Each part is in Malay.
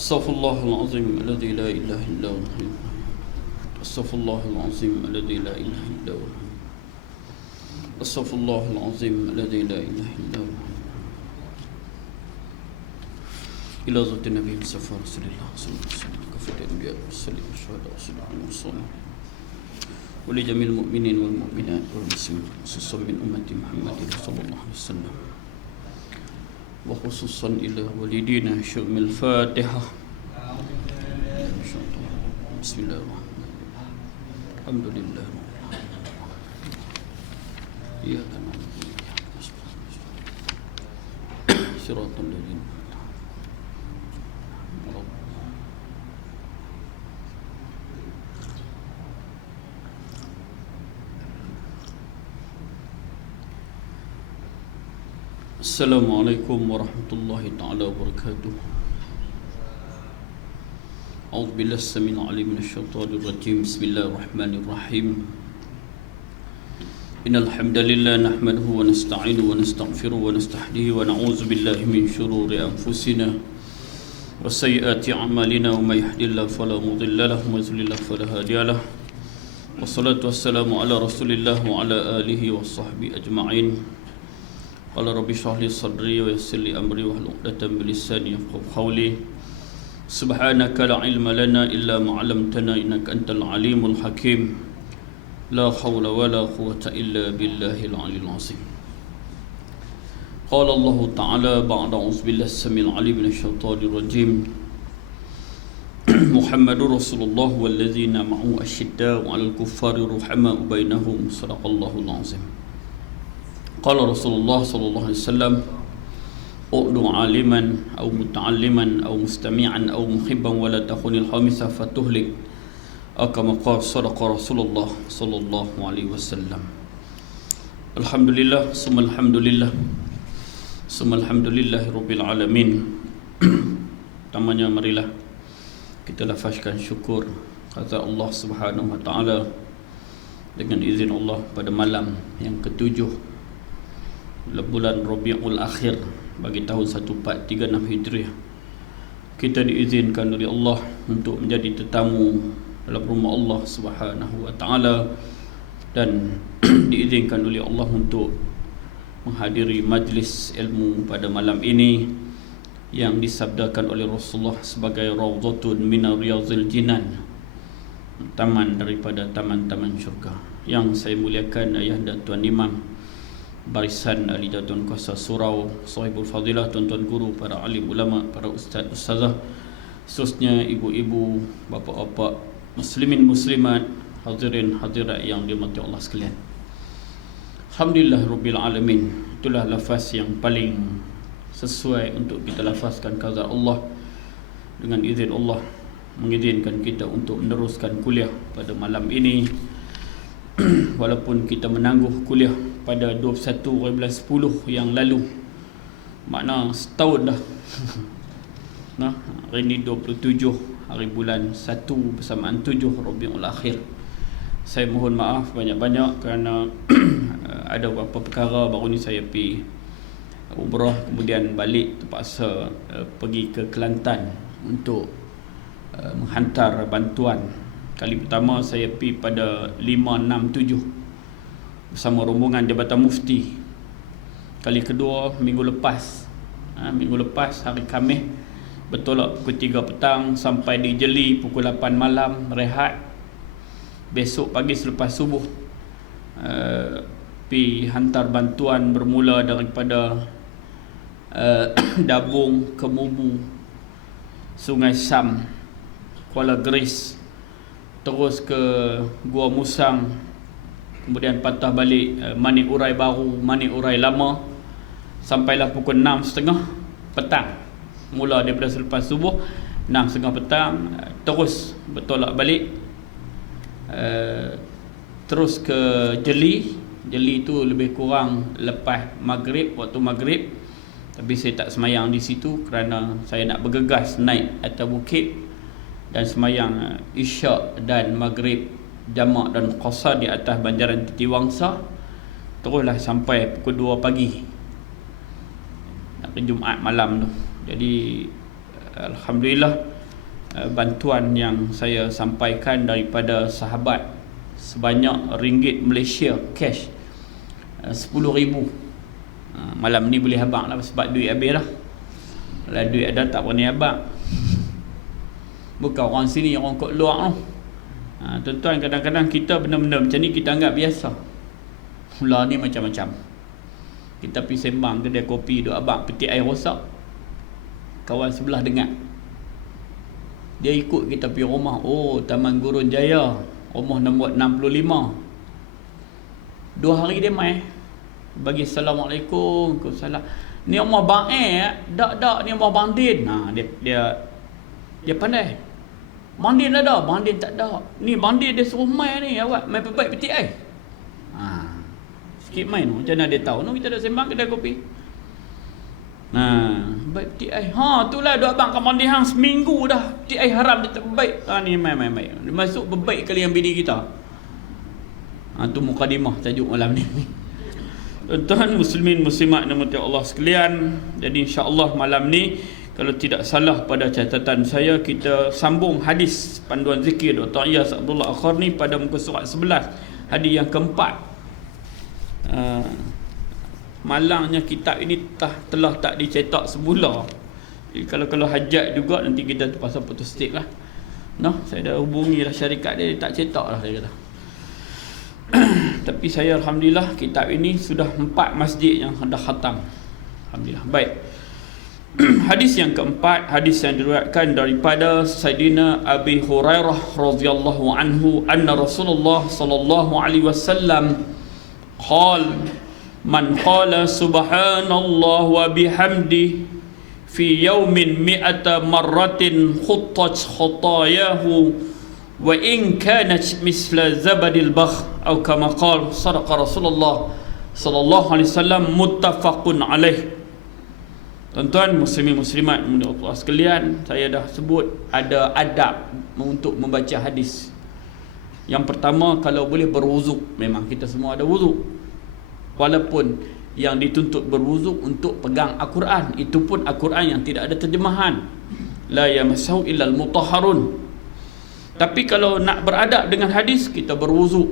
استغفر الله العظيم الذي لا إله إلا هو. استغفر الله العظيم الذي لا إله إلا هو. استغفر الله العظيم الذي لا إله إلا هو. إلى ذات النبي المصطفى رسول الله صلى الله عليه وسلم كافة الأنبياء والمرسلين والشهداء والصالحين والصالحين ولجميع المؤمنين والمؤمنات والمسلمين خصوصا من أمة محمد صلى الله عليه وسلم وخصوصا إلى والدينا شؤم الفاتحة. بسم الله الرحمن الرحيم. الحمد لله إياك نعبد وإياك نستعين صراط الذين Assalamualaikum warahmatullahi ta'ala wabarakatuh. A'udzu billahi as-sami'il 'alim minasyaitonir rajim. Bismillahirrahmanirrahim. Innal hamdalillah nahmaduhu wa nasta'inuhu wa nastaghfiruhu wa nastahdihi wa na'udzu billahi min shururi anfusina wa sayyiati a'malina wa may yahdihillahu fala mudilla lahu wa may yudlil fala hadiya lahu. Wassalatu wassalamu ala Rasulillah wa ala alihi washabbihi ajma'in. Qala rabbi shrah li sadri wa yassir li amri wahlul 'uqdatam min lisani yafqahu qawli. Subhanaka la ilma lana illa ma 'allamtana innaka antal alimul hakim. La hawla wa la quwwata illa billahil 'aliyyil 'azim. Qala Allah ta'ala ba'da a'udzu billahi as-sami'il 'alim minasyaitonir rajim. Muhammadur Rasulullah walladzina ma'ahu asyidda'u 'alal kuffari ruhama'u bainahum. Shadaqallahul 'azim. Qala Rasulullah sallallahu alaihi wasallam u'du 'aliman aw muta'alliman aw mustami'an aw muhibban wa la takhunil khamisa fatuhlik. Kama qala sadaqa Rasulullah sallallahu alaihi wasallam. Alhamdulillah summa alhamdulillah summa alhamdulillahirabbil alamin. Pertamanya marilah kita lafazkan syukur kepada Allah Subhanahu wa taala dengan izin Allah pada malam yang ketujuh bulan Rabiul Akhir bagi tahun 1436 Hijriah. Kita diizinkan oleh Allah untuk menjadi tetamu dalam rumah Allah Subhanahu wa taala dan diizinkan oleh Allah untuk menghadiri majlis ilmu pada malam ini yang disabdakan oleh Rasulullah sebagai rawdatun minar riyadhil jinan, taman daripada taman-taman syurga. Yang saya muliakan ayahanda tuan imam, barisan ahli Tuan Kuasa Surau, sahibul fadilah, tuan-tuan guru, para alim ulama, para ustazah, khususnya ibu-ibu, bapa-bapa, muslimin muslimat, hadirin hadirat yang dirahmati Allah sekalian. Alhamdulillah rabbil alamin. Itulah lafaz yang paling sesuai untuk kita lafazkan kepada Allah. Dengan izin Allah mengizinkan kita untuk meneruskan kuliah pada malam ini. Walaupun kita menangguh kuliah pada 21 bulan 10 yang lalu, makna setahun dah. Nah, hari ini 27 hari bulan 1 bersamaan 7 Rabiul Akhir. Saya mohon maaf banyak-banyak kerana ada beberapa perkara. Baru ni saya pergi umrah, kemudian balik terpaksa pergi ke Kelantan untuk menghantar bantuan. Kali pertama saya pergi pada 5, 6, 7 bersama rombongan Jabatan Mufti. Kali kedua minggu lepas hari Khamis bertolak pukul 3 petang sampai di Jeli pukul 8 malam, rehat. Besok pagi selepas subuh pergi hantar bantuan bermula daripada Dabung, Kemubu, Sungai Sam, Kuala Gris, terus ke Gua Musang, kemudian patah balik Manik Urai Baru, Manik Urai Lama, sampailah pukul 6.30 petang. Mula daripada selepas subuh 6.30 petang, terus bertolak balik terus ke Jeli. Jeli tu lebih kurang lepas maghrib, waktu maghrib. Tapi saya tak semayang di situ kerana saya nak bergegas naik atas bukit dan semayang isyak dan maghrib jamak dan qasar di atas banjaran Titiwangsa. Teruslah sampai pukul 2 pagi hari Jumaat malam tu. Jadi Alhamdulillah, bantuan yang saya sampaikan daripada sahabat sebanyak ringgit Malaysia cash 10,000. Malam ni boleh abang lah sebab duit habis lah. Kalau duit ada tak berani abang. Bukan orang sini, orang kat luar tu. Tuan-tuan, kadang-kadang kita benda-benda macam ni kita anggap biasa. Mula ni macam-macam. Kita pergi sembang kedai kopi, duk abang peti air rosak, kawan sebelah dengar, dia ikut kita pergi rumah. Oh, Taman Gurun Jaya, rumah nombor 65. 2 hari dia mai bagi Assalamualaikum, Waalaikumsalam. Ni rumah baik, dak ni rumah Bandin. Dia pandai. Bandin ada, Bandin tak ada. Ni Bandin dia suruh mai ni, awak mai perbaik peti air. Sikit main, macam mana dia tahu? No, kita dah sembang kedai kopi. Baik peti air. Itulah duk abang kat Bandin hang seminggu dah. Peti air haram dia tak baik. Ni main. Dia masuk berbaik kali yang bini kita. Tu mukadimah tajuk malam ni. Tuan-tuan muslimin muslimat rahmati Allah sekalian. Jadi insya-Allah malam ni, kalau tidak salah pada catatan saya, kita sambung hadis panduan zikir Dr. Iyas Abdullah Al-Qarni pada muka surat 11, hadis yang keempat. Malangnya kitab ini telah tak dicetak semula. Jadi kalau hajat juga nanti kita terpaksa putus stik lah. Saya dah hubungi lah syarikat dia tak cetak lah, dia kata. Tapi saya alhamdulillah kitab ini sudah 4 masjid yang dah khatam. Alhamdulillah. Baik. Hadis yang keempat, hadis yang diriwayatkan daripada Sayyidina Abi Hurairah radhiyallahu anhu, anna Rasulullah sallallahu alaihi wasallam qala man qala subhanallah wa bihamdi fi yawmin mi'ata marratin khuttat khatayahu wa in kanat misla zabadil bakh atau kama qala sadaqa Rasulullah sallallahu alaihi wasallam, muttafaqun alaih. Tuan-tuan muslimin muslimat Allah sekalian, saya dah sebut ada adab untuk membaca hadis. Yang pertama, kalau boleh berwuduk. Memang kita semua ada wuduk, walaupun yang dituntut berwuduk untuk pegang Al-Quran, itu pun Al-Quran yang tidak ada terjemahan, la yamassahu illal mutahharun. Tapi kalau nak beradab dengan hadis, kita berwuduk,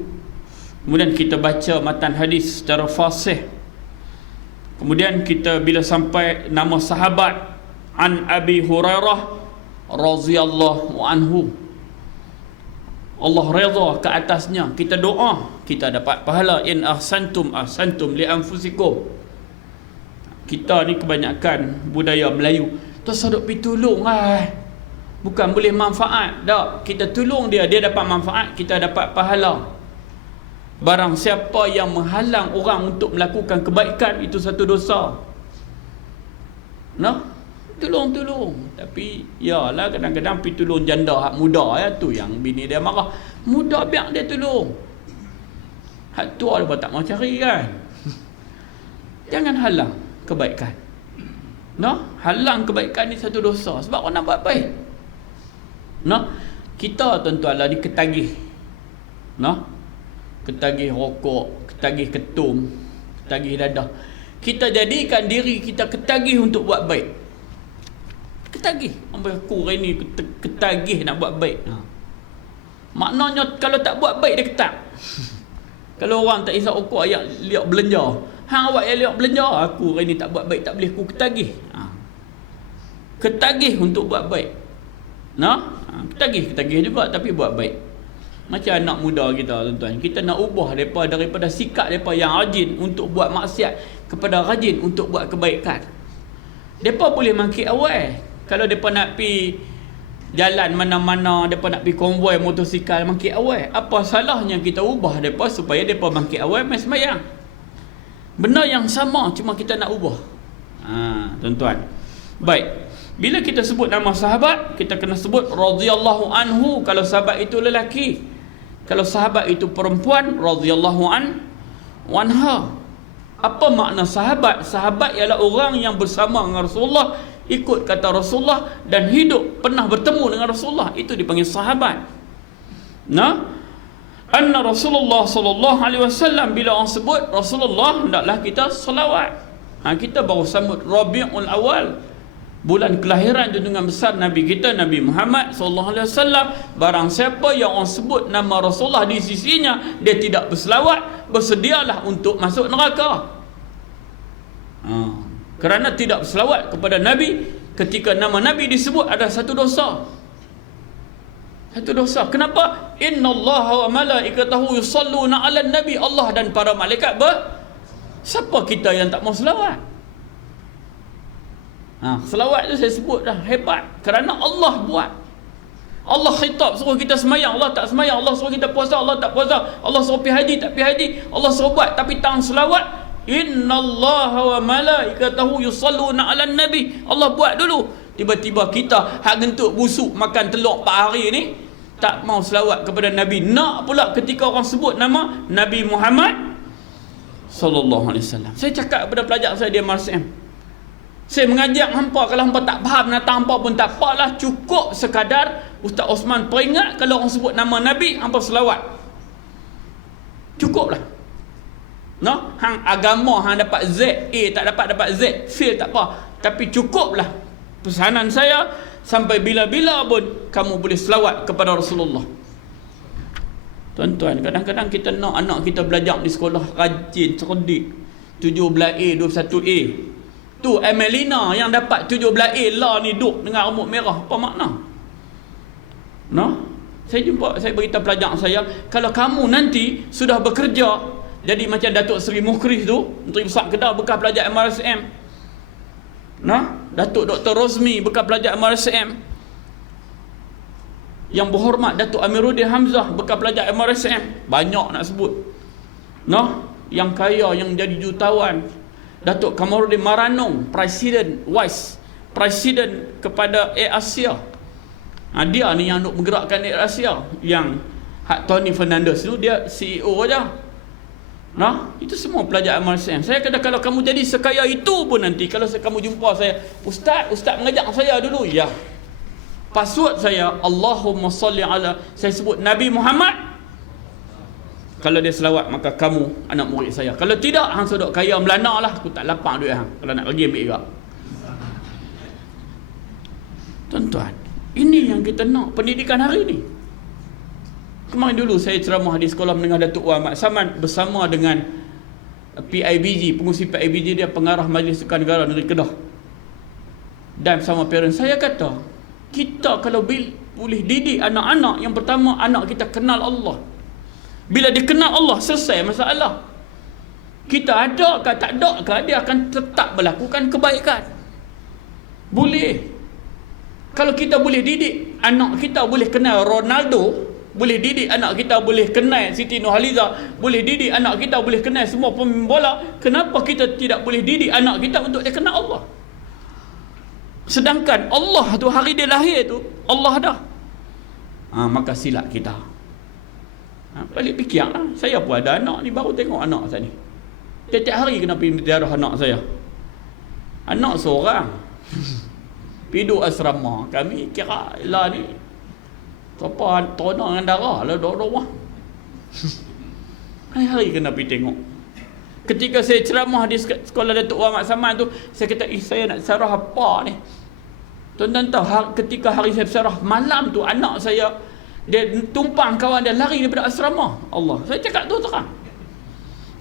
kemudian kita baca matan hadis secara fasih. Kemudian kita bila sampai nama sahabat, an Abi Hurairah radhiyallahu anhu, Allah redha ke atasnya, kita doa, kita dapat pahala. In ahsantum ahsantum li anfusikum. Kita ni kebanyakan budaya Melayu, tersaduk pi tolong bukan boleh manfaat. Tak, kita tolong dia, dia dapat manfaat, kita dapat pahala. Barang siapa yang menghalang orang untuk melakukan kebaikan, itu satu dosa. Tolong. Tapi yalah, kadang-kadang pergi tolong janda hak muda, tu yang bini dia marah. Muda biar dia tolong, hak tua dia tak mau cari kan. Jangan halang kebaikan. Halang kebaikan ni satu dosa, sebab orang nak buat baik. Kita tuan-tuan lah diketagih. Ketagih rokok, ketagih ketum, ketagih dadah. Kita jadikan diri kita ketagih untuk buat baik. Ketagih, aku hari ni ketagih nak buat baik. Maknanya kalau tak buat baik dia ketak. Kalau orang tak isap rokok, ayat liak belanja, hang awak yang liak belanja, aku hari ni tak buat baik, tak boleh, aku ketagih. Ketagih untuk buat baik. Ketagih juga tapi buat baik. Macam anak muda kita tuan-tuan, kita nak ubah mereka daripada sikap mereka yang rajin untuk buat maksiat kepada rajin untuk buat kebaikan. Mereka boleh mangkit awal. Kalau mereka nak pi jalan mana-mana, mereka nak pi konvoi motosikal, mangkit awal. Apa salahnya kita ubah mereka supaya mereka mangkit awal main sembahyang? Benda yang sama, cuma kita nak ubah. Tuan-tuan. Baik. Bila kita sebut nama sahabat, kita kena sebut radhiyallahu anhu kalau sahabat itu lelaki. Kalau sahabat itu perempuan, radhiyallahu anha. Apa makna sahabat? Sahabat ialah orang yang bersama dengan Rasulullah, ikut kata Rasulullah dan hidup pernah bertemu dengan Rasulullah, itu dipanggil sahabat. Anna Rasulullah sallallahu alaihi wasallam, bila orang sebut Rasulullah, hendaklah kita selawat. Kita baru sambut Rabiul Awal. bulan kelahiran junjungan besar Nabi kita Nabi Muhammad sallallahu alaihi wasallam. Barang siapa yang orang sebut nama Rasulullah di sisinya, dia tidak berselawat, bersedialah untuk masuk neraka. Kerana tidak berselawat kepada Nabi ketika nama Nabi disebut ada satu dosa. Satu dosa. Kenapa? Innallaha wa malaikatahu yusalluna 'alan nabi. Allah dan para malaikat siapa kita yang tak mau selawat? Selawat tu saya sebut dah hebat kerana Allah buat. Allah khitab suruh kita semayang, Allah tak semayang. Allah suruh kita puasa, Allah tak puasa. Allah suruh pergi haji, tak pergi haji. Allah suruh buat tapi tang selawat. Innallaha wa malaikatahu yusalluna 'alan nabi. Allah buat dulu. Tiba-tiba kita hak gentuk busuk makan telur 4 hari ni tak mau selawat kepada Nabi. Nak pula ketika orang sebut nama Nabi Muhammad sallallahu alaihi wasallam. Saya cakap kepada pelajar saya di MRCM, saya mengajak hampa, kalau hampa tak faham datang hampa pun tak apalah, cukup sekadar Ustaz Osman peringat kalau orang sebut nama Nabi hampa selawat. Cukuplah. No, hang agama hang dapat Z, A tak dapat Z, fail tak apa. Tapi cukuplah pesanan saya, sampai bila-bila pun kamu boleh selawat kepada Rasulullah. Tuan-tuan, kadang-kadang kita nak anak kita belajar di sekolah rajin, cerdik, 17A, 21A. Tu Emelina yang dapat 17A lah ni duk dengan rambut merah. Apa makna? No? Saya beritahu pelajar saya, kalau kamu nanti sudah bekerja jadi macam Datuk Seri Mukhris tu, Menteri Besar Kedah bekas pelajar MRSM. No? Datuk Dr. Rosmi bekas pelajar MRSM. Yang berhormat Datuk Amiruddin Hamzah bekas pelajar MRSM. Banyak nak sebut. No? Yang kaya, yang jadi jutawan, Datuk Kamarudin Maranong, Presiden Vice Presiden kepada Air Asia. Dia ni yang nak bergerakkan Air Asia. Yang Tony Fernandez tu dia CEO aja. Itu semua pelajar MRSM. Saya kata kalau kamu jadi sekaya itu pun nanti, kalau kamu jumpa saya, Ustaz mengajak saya dulu. Ya. Password saya Allahumma salli ala, saya sebut Nabi Muhammad. Kalau dia selawat maka kamu anak murid saya. Kalau tidak, hang sodok kaya melana lah. Aku tak lapang duit hang. Kalau nak pergi ambil juga. Tuan-tuan, ini yang kita nak pendidikan hari ini. Kemarin dulu saya ceramah di Sekolah Menengah Datuk Wan Mat Saman bersama dengan PIBG, pengurusi PIBG dia pengarah Majlis Sukan Negara Negeri Kedah. Dan bersama parents saya kata, kita kalau boleh didik anak-anak, yang pertama anak kita kenal Allah. Bila dia kenal Allah, selesai masalah. Kita ada ke tak ada ke, dia akan tetap melakukan kebaikan. Boleh. Kalau kita boleh didik anak kita boleh kenal Ronaldo, boleh didik anak kita boleh kenal Siti Nurhaliza, boleh didik anak kita boleh kenal semua pemain bola, kenapa kita tidak boleh didik anak kita untuk dia kenal Allah? Sedangkan Allah tu hari dia lahir tu Allah dah. Maka silap kita. Balik fikirlah. Saya pun ada anak ni, baru tengok anak saya ni. Tiap-tiap hari kena pergi ziarah anak saya. Anak seorang. Piduk asrama. Kami kira lah ni apa tona dengan darah lah dua-dua. Hari-hari kena pergi tengok. Ketika saya ceramah di Sekolah Datuk Wan Mat Saman tu, saya kata, saya nak syarah apa ni? Tuan-tuan tahu, ketika hari saya syarah malam tu, anak saya dia tumpang kawan dia lari daripada asrama. Allah, saya cakap tu terang.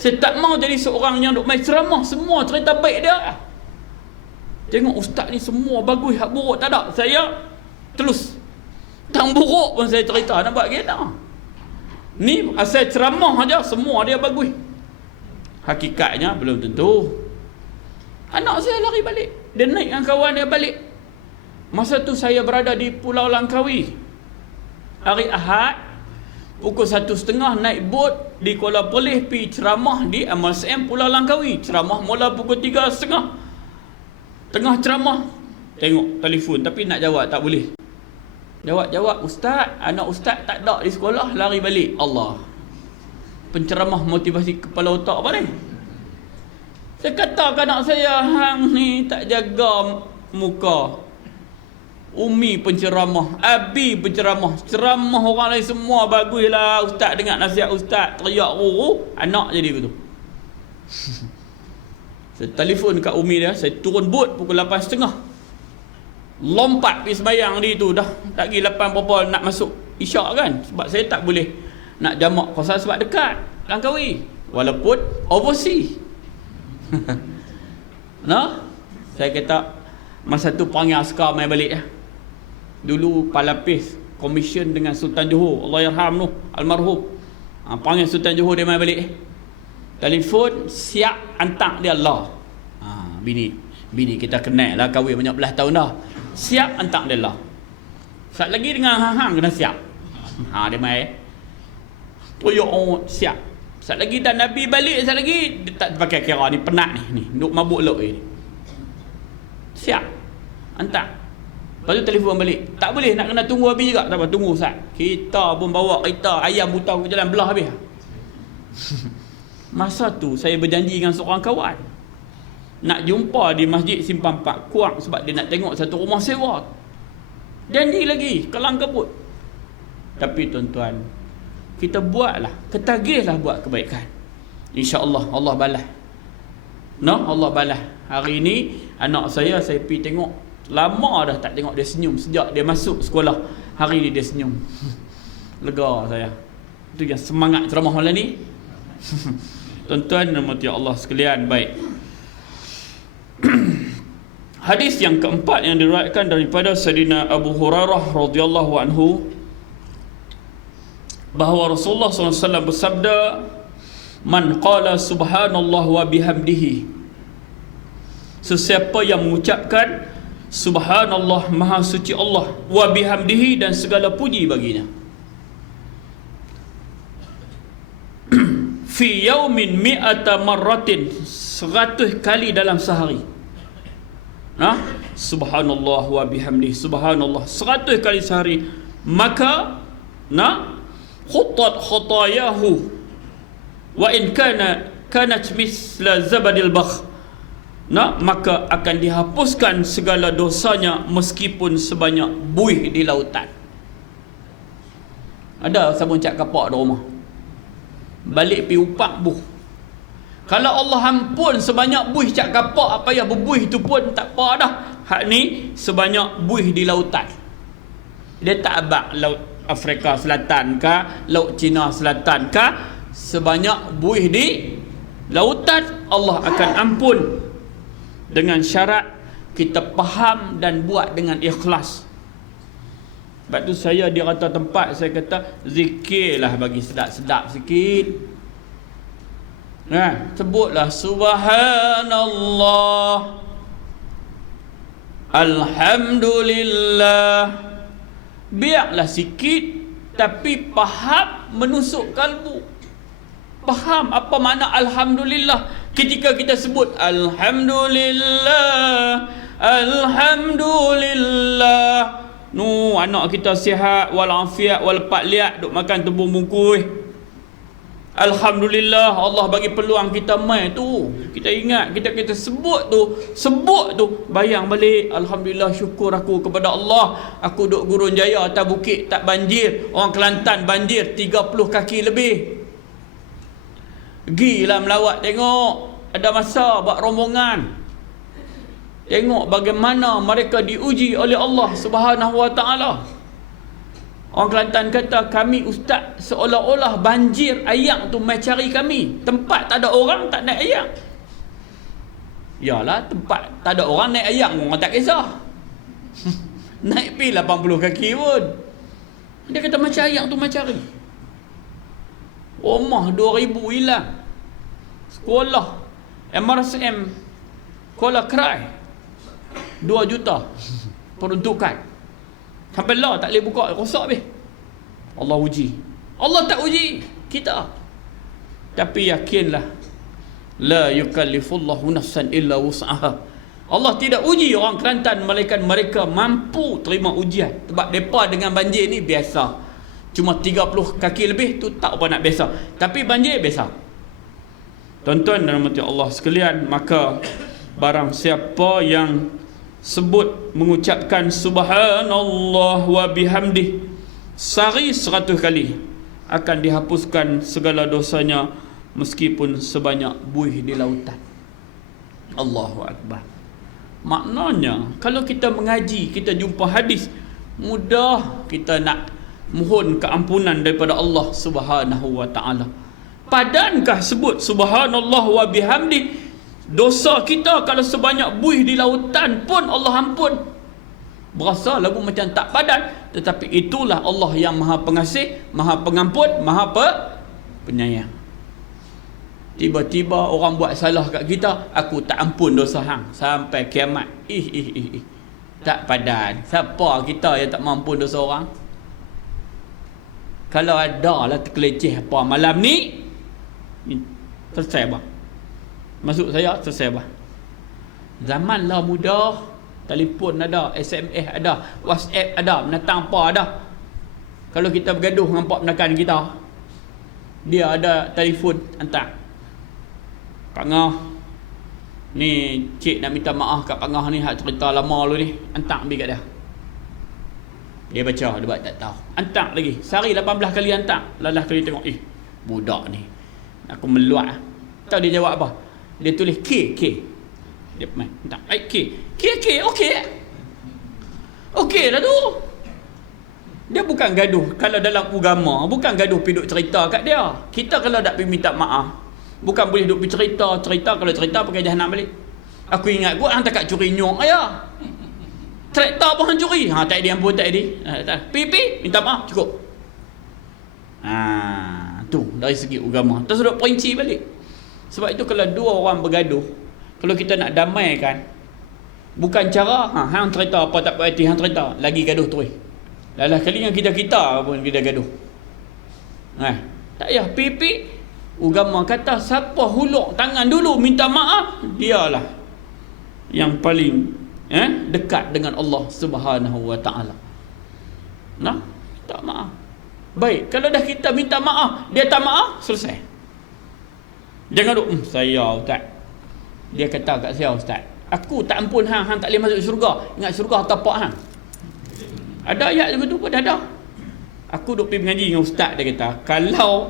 Saya tak mau jadi seorang yang duk main ceramah semua cerita baik dia. Tengok ustaz ni semua bagus, hak buruk tak ada. Saya terus tang buruk pun saya cerita, nak buat gimana? Ni asal ceramah aja semua dia bagus. Hakikatnya belum tentu. Anak saya lari balik, dia naik dengan kawan dia balik. Masa tu saya berada di Pulau Langkawi. Hari Ahad pukul 1.30 naik bot di Kuala Perlis pergi ceramah di MRSM Pulau Langkawi. Ceramah mula pukul 3.30. Tengah ceramah tengok telefon tapi nak jawab tak boleh. Jawab ustaz, anak ustaz tak ada di sekolah, lari balik. Allah, penceramah motivasi kepala otak apa ni? Saya kata ke anak saya, hang ni tak jaga muka. Umi penceramah, Abi penceramah, ceramah orang lain semua baguslah, ustaz dengar nasihat ustaz, teriak anak jadi begitu. Saya telefon kat Umi dia, saya turun bot pukul 8.30. lompat pergi sembahyang di tu, dah lagi 8 berapa nak masuk isyak kan, sebab saya tak boleh nak jamak pasal sebab dekat Langkawi walaupun overseas. Nah, saya kata masa tu panggil askar mai balik ya. Dulu Palapis komisen dengan Sultan Johor, Allahyarham tu almarhum, panggil Sultan Johor dia mai balik, telefon siap hantar dia lah. Bini kita kenal lah, kahwin banyak belas tahun dah, siap hantar dia lah. Sat lagi dengan hang kena siap. Dia mai toyok siap. Sat lagi dah Nabi balik, sat lagi dia tak pakai kira ni, penat ni duk mabuk lok ni. Siap hantar. Lepas tu telefon balik, tak boleh, nak kena tunggu habis juga. Tak apa, tunggu Ustaz, kita pun bawa kereta ayam buta ke jalan belah habis. Masa tu saya berjanji dengan seorang kawan nak jumpa di Masjid Simpang 4 Kuang, sebab dia nak tengok satu rumah sewa. Janji lagi, kelang kabut. Tapi tuan-tuan, kita buatlah, ketagihlah buat kebaikan, InsyaAllah Allah balas. Allah balas. Hari ni anak saya pergi tengok, lama dah tak tengok dia senyum. Sejak dia masuk sekolah, hari ni dia senyum. Lega saya. Itu yang semangat ceramah malam ni. Tuan-tuan dan rahmati Allah sekalian, baik. Hadis yang keempat yang diriwayatkan daripada Sayyidina Abu Hurairah radhiyallahu anhu, bahawa Rasulullah SAW bersabda, man qala subhanallah wa bihamdihi, sesiapa yang mengucapkan subhanallah, maha suci Allah, wa bihamdihi, dan segala puji baginya, fi yaumin mi'ata marratin, 100 kali dalam sehari. Subhanallah wa bihamdihi, subhanallah 100 kali sehari, maka khutat khatayahu wa in kanat misla zabadil bakh, maka akan dihapuskan segala dosanya meskipun sebanyak buih di lautan. Ada sabun cat kapak di rumah, balik pi upak buh. Kalau Allah ampun sebanyak buih cat kapak, apa ya berbuih tu pun tak apa dah. Hak ni sebanyak buih di lautan. Dia tak abak laut Afrika Selatan kah, laut Cina Selatan kah, sebanyak buih di lautan Allah akan ampun, dengan syarat kita faham dan buat dengan ikhlas. Sebab tu saya di rata tempat saya kata zikirlah bagi sedap-sedap sikit. Sebutlah subhanallah, alhamdulillah. Biarlah sikit, tapi faham, menusuk kalbu. Faham apa makna alhamdulillah. Ketika kita sebut alhamdulillah, alhamdulillah, anak kita sihat walafiat, walapat liat, duk makan tepung bungkus, alhamdulillah, Allah bagi peluang kita mai tu. Kita ingat, kita sebut tu, bayang balik, alhamdulillah, syukur aku kepada Allah, aku duk Gurun Jaya atas bukit tak banjir. Orang Kelantan banjir 30 kaki lebih. Gilah melawat, tengok, ada masa buat rombongan, tengok bagaimana mereka diuji oleh Allah Subhanahu wa taala. Orang Kelantan kata, kami ustaz seolah-olah banjir ayak tu mai cari kami. Tempat tak ada orang, tak naik ayak. Yalah, tempat tak ada orang naik ayak, orang tak kisah. Naik pi 80 kaki pun. Dia kata macam ayak tu mai cari. Rumah 2,000 hilang. Sekolah MRSM Kuala Krai 2 juta peruntukan. Sampai lah tak boleh buka, rosak habis. Allah uji. Allah tak uji kita. Tapi yakinlah, la yukallifullahu nafsan illa wus'aha. Allah tidak uji orang Kelantan melainkan mereka mampu terima ujian. Sebab mereka dengan banjir ni biasa. Cuma 30 kaki lebih tu tak apa nak biasa. Tapi banjir biasa. Tuan-tuan dan rahmati Allah sekalian, maka barang siapa yang sebut mengucapkan subhanallah wa bihamdih sehari 100 kali, akan dihapuskan segala dosanya meskipun sebanyak buih di lautan. Allahu Akbar. Maknanya kalau kita mengaji, kita jumpa hadis, mudah kita nak mohon keampunan daripada Allah Subhanahu wa taala. Padankah sebut subhanallah wa bihamdi, dosa kita kalau sebanyak buih di lautan pun Allah ampun. Berasa lagu macam tak padan, tetapi itulah Allah yang Maha Pengasih, Maha Pengampun, Maha Penyayang. Tiba-tiba orang buat salah kat kita, aku tak ampun dosa hang sampai kiamat. Tak padan. Siapa kita yang tak mampu dosa orang? Kalau ada lah terkeleceh apa malam ni, selesai bah. Masuk saya selesai bah. Zaman lah mudah, telefon ada, SMS ada, WhatsApp ada, menatang apa ada. Kalau kita bergaduh dengan pak penakan kita, dia ada telefon hantar. Pak Ngah, ni cik nak minta maaf kat Pak Ngah ni, hak cerita lama lu ni, hantar ambil kat dia. Dia baca, dia buat tak tahu. Hantar lagi. Sehari 18 kali hantar. Lalah kali tengok, budak ni aku meluat. Tahu dia jawab apa? Dia tulis K. Dia main hantar. K, okey. Okey dah tu. Dia bukan gaduh. Kalau dalam agama, bukan gaduh pergi duk cerita kat dia. Kita kalau nak pergi minta maaf, bukan boleh duk pergi cerita. Kalau cerita pakai jahanam balik. Aku ingat gua hang tak curi nyok ayah. Traktor pun hang curi. Tak ada ampun, tak ada. Pipi minta maaf cukup. Tu dari segi agama. Terus duk perinci balik. Sebab itu kalau dua orang bergaduh, kalau kita nak damaikan, bukan cara hang cerita apa tak berhati, hang cerita lagi gaduh terus. Lalah kali yang kita pun kita gaduh. Tak payah pipi. Agama kata siapa huluk tangan dulu minta maaf, dialah yang paling dekat dengan Allah Subhanahu wa taala. Tak maaf. Baik, kalau dah kita minta maaf, dia tak maaf, selesai. Jangan duk saya ustaz. Dia kata kat saya, ustaz, aku tak ampun hang tak boleh masuk syurga. Ingat syurga tapak hang. Ada ayat macam tu pun ada. Aku duk pergi mengaji dengan ustaz, dia kata, kalau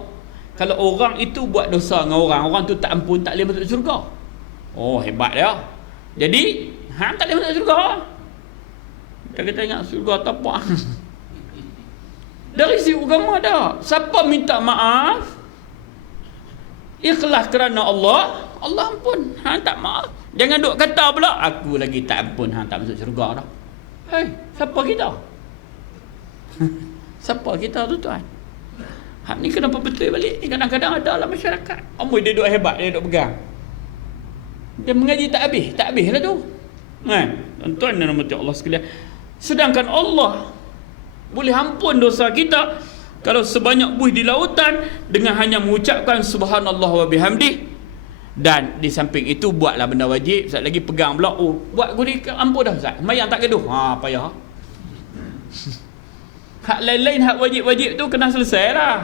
orang itu buat dosa dengan orang tu tak ampun, tak boleh masuk syurga. Oh, hebat dia. Jadi, hang tak boleh masuk syurga. Dia kata ingat syurga tapak. Dari si agama dah. Siapa minta maaf, ikhlas kerana Allah, Allah ampun. Hang tak maaf. Jangan duk kata pula, aku lagi tak ampun, hang tak masuk syurga dah. Siapa kita? Siapa kita tu tuan? Hak ni kenapa betul balik? Ni kadang-kadang ada lah masyarakat. Amboi dia duk hebat, dia duk pegang. Dia mengaji tak habis lah tu. Tuan-tuan dan rahmati Allah sekalian. Sedangkan Allah boleh ampun dosa kita kalau sebanyak buih di lautan dengan hanya mengucapkan subhanallah wa bihamdi. Dan di samping itu buatlah benda wajib. Sekali lagi pegang pula, buat guni ampun dah ustaz. Mayang tak gaduh. Payah. Hak lain-lain, hak wajib-wajib tu kena selesai lah.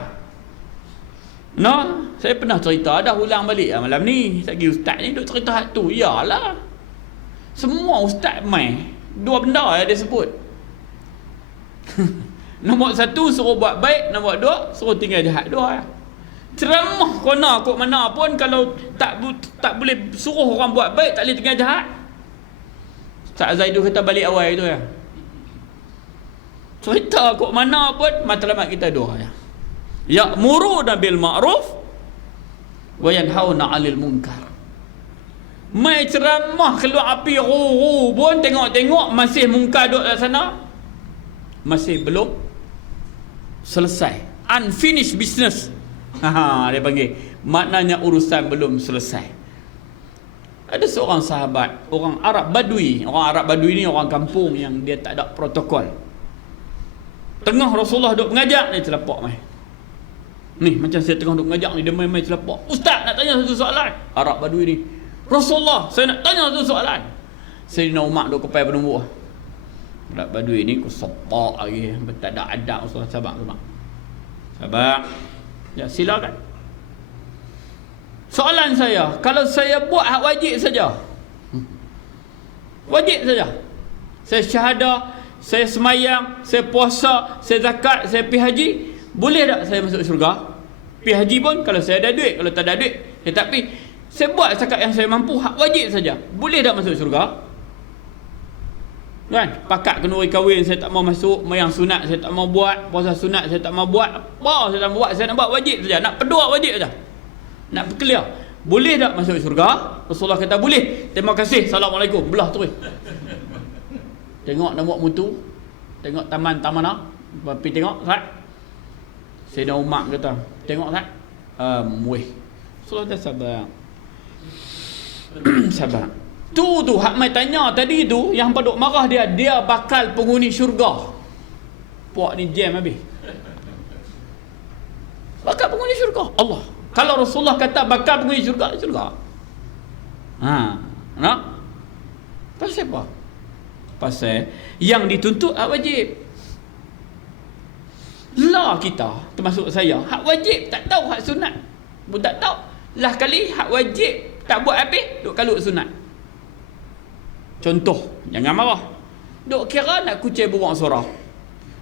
Saya pernah cerita dah, ulang balik lah malam ni. Lagi ustaz ni duk cerita hak tu. Yalah, semua ustaz main dua benda yang dia sebut. Nombor satu suruh buat baik, nombor dua suruh tinggal jahat. Dua. Ceramah kona kok mana pun, kalau tak boleh suruh orang buat baik, tak boleh tinggal jahat. Ustaz Zaidu kata balik awal tu ya. Cerita kok mana pun, matlamat kita dua ya. Ya'muruna bil ma'ruf wa yanhauna 'anil munkar. Mai ceramah keluar api ru pun tengok masih mungkar duduk kat sana. Masih belum selesai. Unfinished business. Dia panggil. Maknanya urusan belum selesai. Ada seorang sahabat, orang Arab Badui. Orang Arab Badui ni orang kampung yang dia tak ada protokol. Tengah Rasulullah duk mengajak, dia celapak mai. Ni macam saya tengah duk mengajak ni, dia main celapak. Ustaz nak tanya satu soalan. Arab Badui ni, Rasulullah, saya nak tanya satu soalan. Sayyidina Umar duk kepai penumbuk. Arab Badui ni ku sepak lagi, tak ada adab. Rasulullah sabar. Ya, silakan. Soalan saya, kalau saya buat hak wajib saja. Wajib saja. Saya syahadah, saya semayang, saya puasa, saya zakat, saya pergi haji, boleh tak saya masuk syurga? Pergi haji pun kalau saya ada duit, kalau tak ada duit, tetapi saya buat zakat yang saya mampu, hak wajib saja. Boleh tak masuk syurga? Kan? Pakat kenduri kahwin saya tak mau masuk, mayang sunat saya tak mau buat, puasa sunat saya tak mau buat. Apa saya tak mau buat? Saya nak buat wajib saja, nak berdoa wajib saja. Nak clear. Boleh tak masuk syurga? Rasulullah kata boleh. Terima kasih. Assalamualaikum. Belah terus. Tengok nak buat mutu. Tengok taman-taman lah. Pergi tengok tak? Sayyidina Umar kata, tengok tak? Weh. Rasulullah dah sabar. Sabar. Tu hak mai tanya tadi tu, yang paduk marah dia bakal penghuni syurga. Puak ni jam habis. Bakal penghuni syurga. Allah. Kalau Rasulullah kata bakal penghuni syurga, syurga. Nak? Pasal apa? Pasal yang dituntut hak wajib. Lah kita, termasuk saya, hak wajib tak tahu hak sunat. Pun tak tahu. Lah kali hak wajib tak buat habis, duk kalut sunat. Contoh, jangan marah. Duk kira nak kucai buang surah.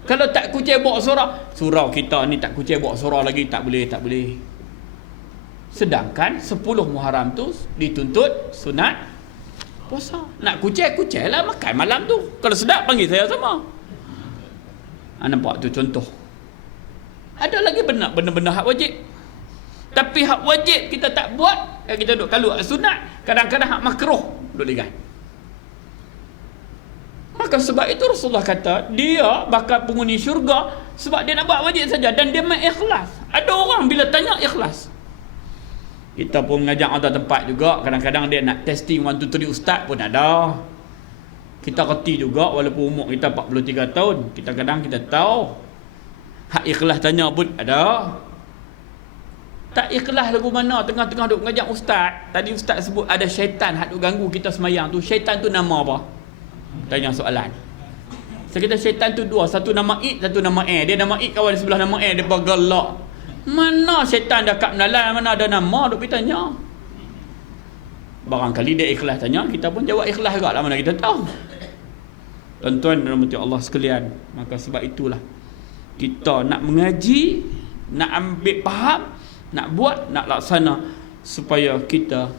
Kalau tak kucai buang surah kita ni tak kucai buang surah lagi, tak boleh. Sedangkan 10 Muharram tu dituntut sunat puasa. Nak kucai lah makan malam tu. Kalau sedap panggil saya sama. Nampak tu contoh. Ada lagi benda-benda hak wajib. Tapi hak wajib kita tak buat, kita duk kalut hak sunat, kadang-kadang hak makruh duk ligat. Maka sebab itu Rasulullah kata dia bakal penghuni syurga sebab dia nak buat wajib saja dan dia mengikhlas. Ada orang bila tanya ikhlas. Kita pun mengajak ada tempat juga, kadang-kadang dia nak testing 1 2 3 ustaz pun ada. Kita reti juga walaupun umur kita 43 tahun, kita kadang kita tahu. Hak ikhlas tanya pun ada. Tak ikhlas lagu mana tengah-tengah duk mengajak ustaz. Tadi ustaz sebut ada syaitan hak duk ganggu kita semayang tu. Syaitan tu nama apa? Tanya soalan. Saya kata syaitan tu dua, satu nama Id, satu nama Dia nama Id kawan sebelah nama dia bergelak. Mana syaitan dekat menalan, mana ada nama duk pergi tanya. Barangkali dia ikhlas tanya, kita pun jawab ikhlas juga lah, mana kita tahu. Tuan-tuan dan rahmati Allah sekalian, maka sebab itulah kita nak mengaji, nak ambil faham, nak buat, nak laksana supaya kita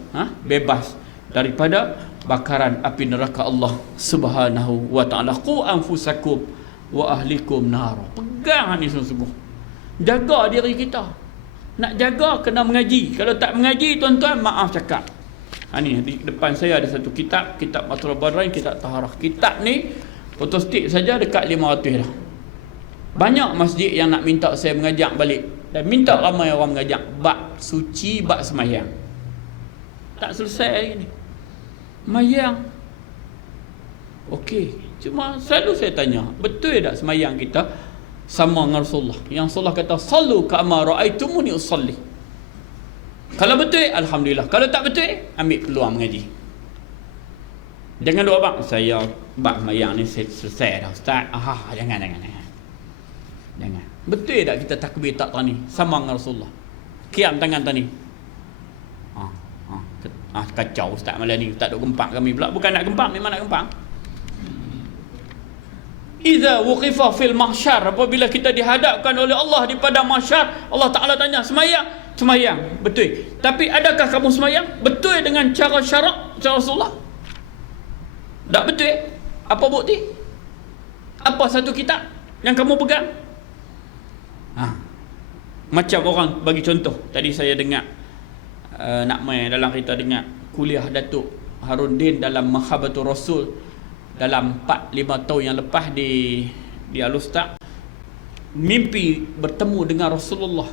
bebas daripada bakaran api neraka Allah Subhanahu wa taala. Qu anfusakum wa ahlikum nar. Pegang ni sungguh-sungguh. Jaga diri kita. Nak jaga kena mengaji. Kalau tak mengaji tuan-tuan, maaf cakap. Ni di depan saya ada satu kitab Mathurul Barain, kitab taharah. Kitab ni fotostik saja dekat 500 dah. Banyak masjid yang nak minta saya mengajak balik dan minta ramai orang mengajak bab suci, bab semayang. Tak selesai hari ni. Semayang okey, cuma selalu saya tanya, betul tak semayang kita sama dengan Rasulullah? Yang Rasulullah kata sallu kama raaitumuni usalli. Kalau betul, alhamdulillah. Kalau tak betul, ambil peluang mengaji. Jangan doa bang, saya bab semayang ni selesai dah ustaz. Jangan. Betul tak kita takbir tak tani sama dengan Rasulullah? Kiam tangan tani. Kacau ustaz malam ni, ustaz duk gempang kami pula. Bukan nak gempang, memang nak gempang. Iza wuqifa fil mahsyar, apabila kita dihadapkan oleh Allah di padang mahsyar, Allah Taala tanya, semayang, betul. Tapi adakah kamu semayang betul dengan cara syarak Rasulullah? Tak betul. Apa bukti? Apa satu kitab yang kamu pegang? Macam orang bagi contoh, tadi saya dengar nak main dalam kita dengar kuliah Datuk Harun Din dalam Mahabbatur Rasul dalam 4-5 tahun yang lepas di Al-Ustaz, mimpi bertemu dengan Rasulullah.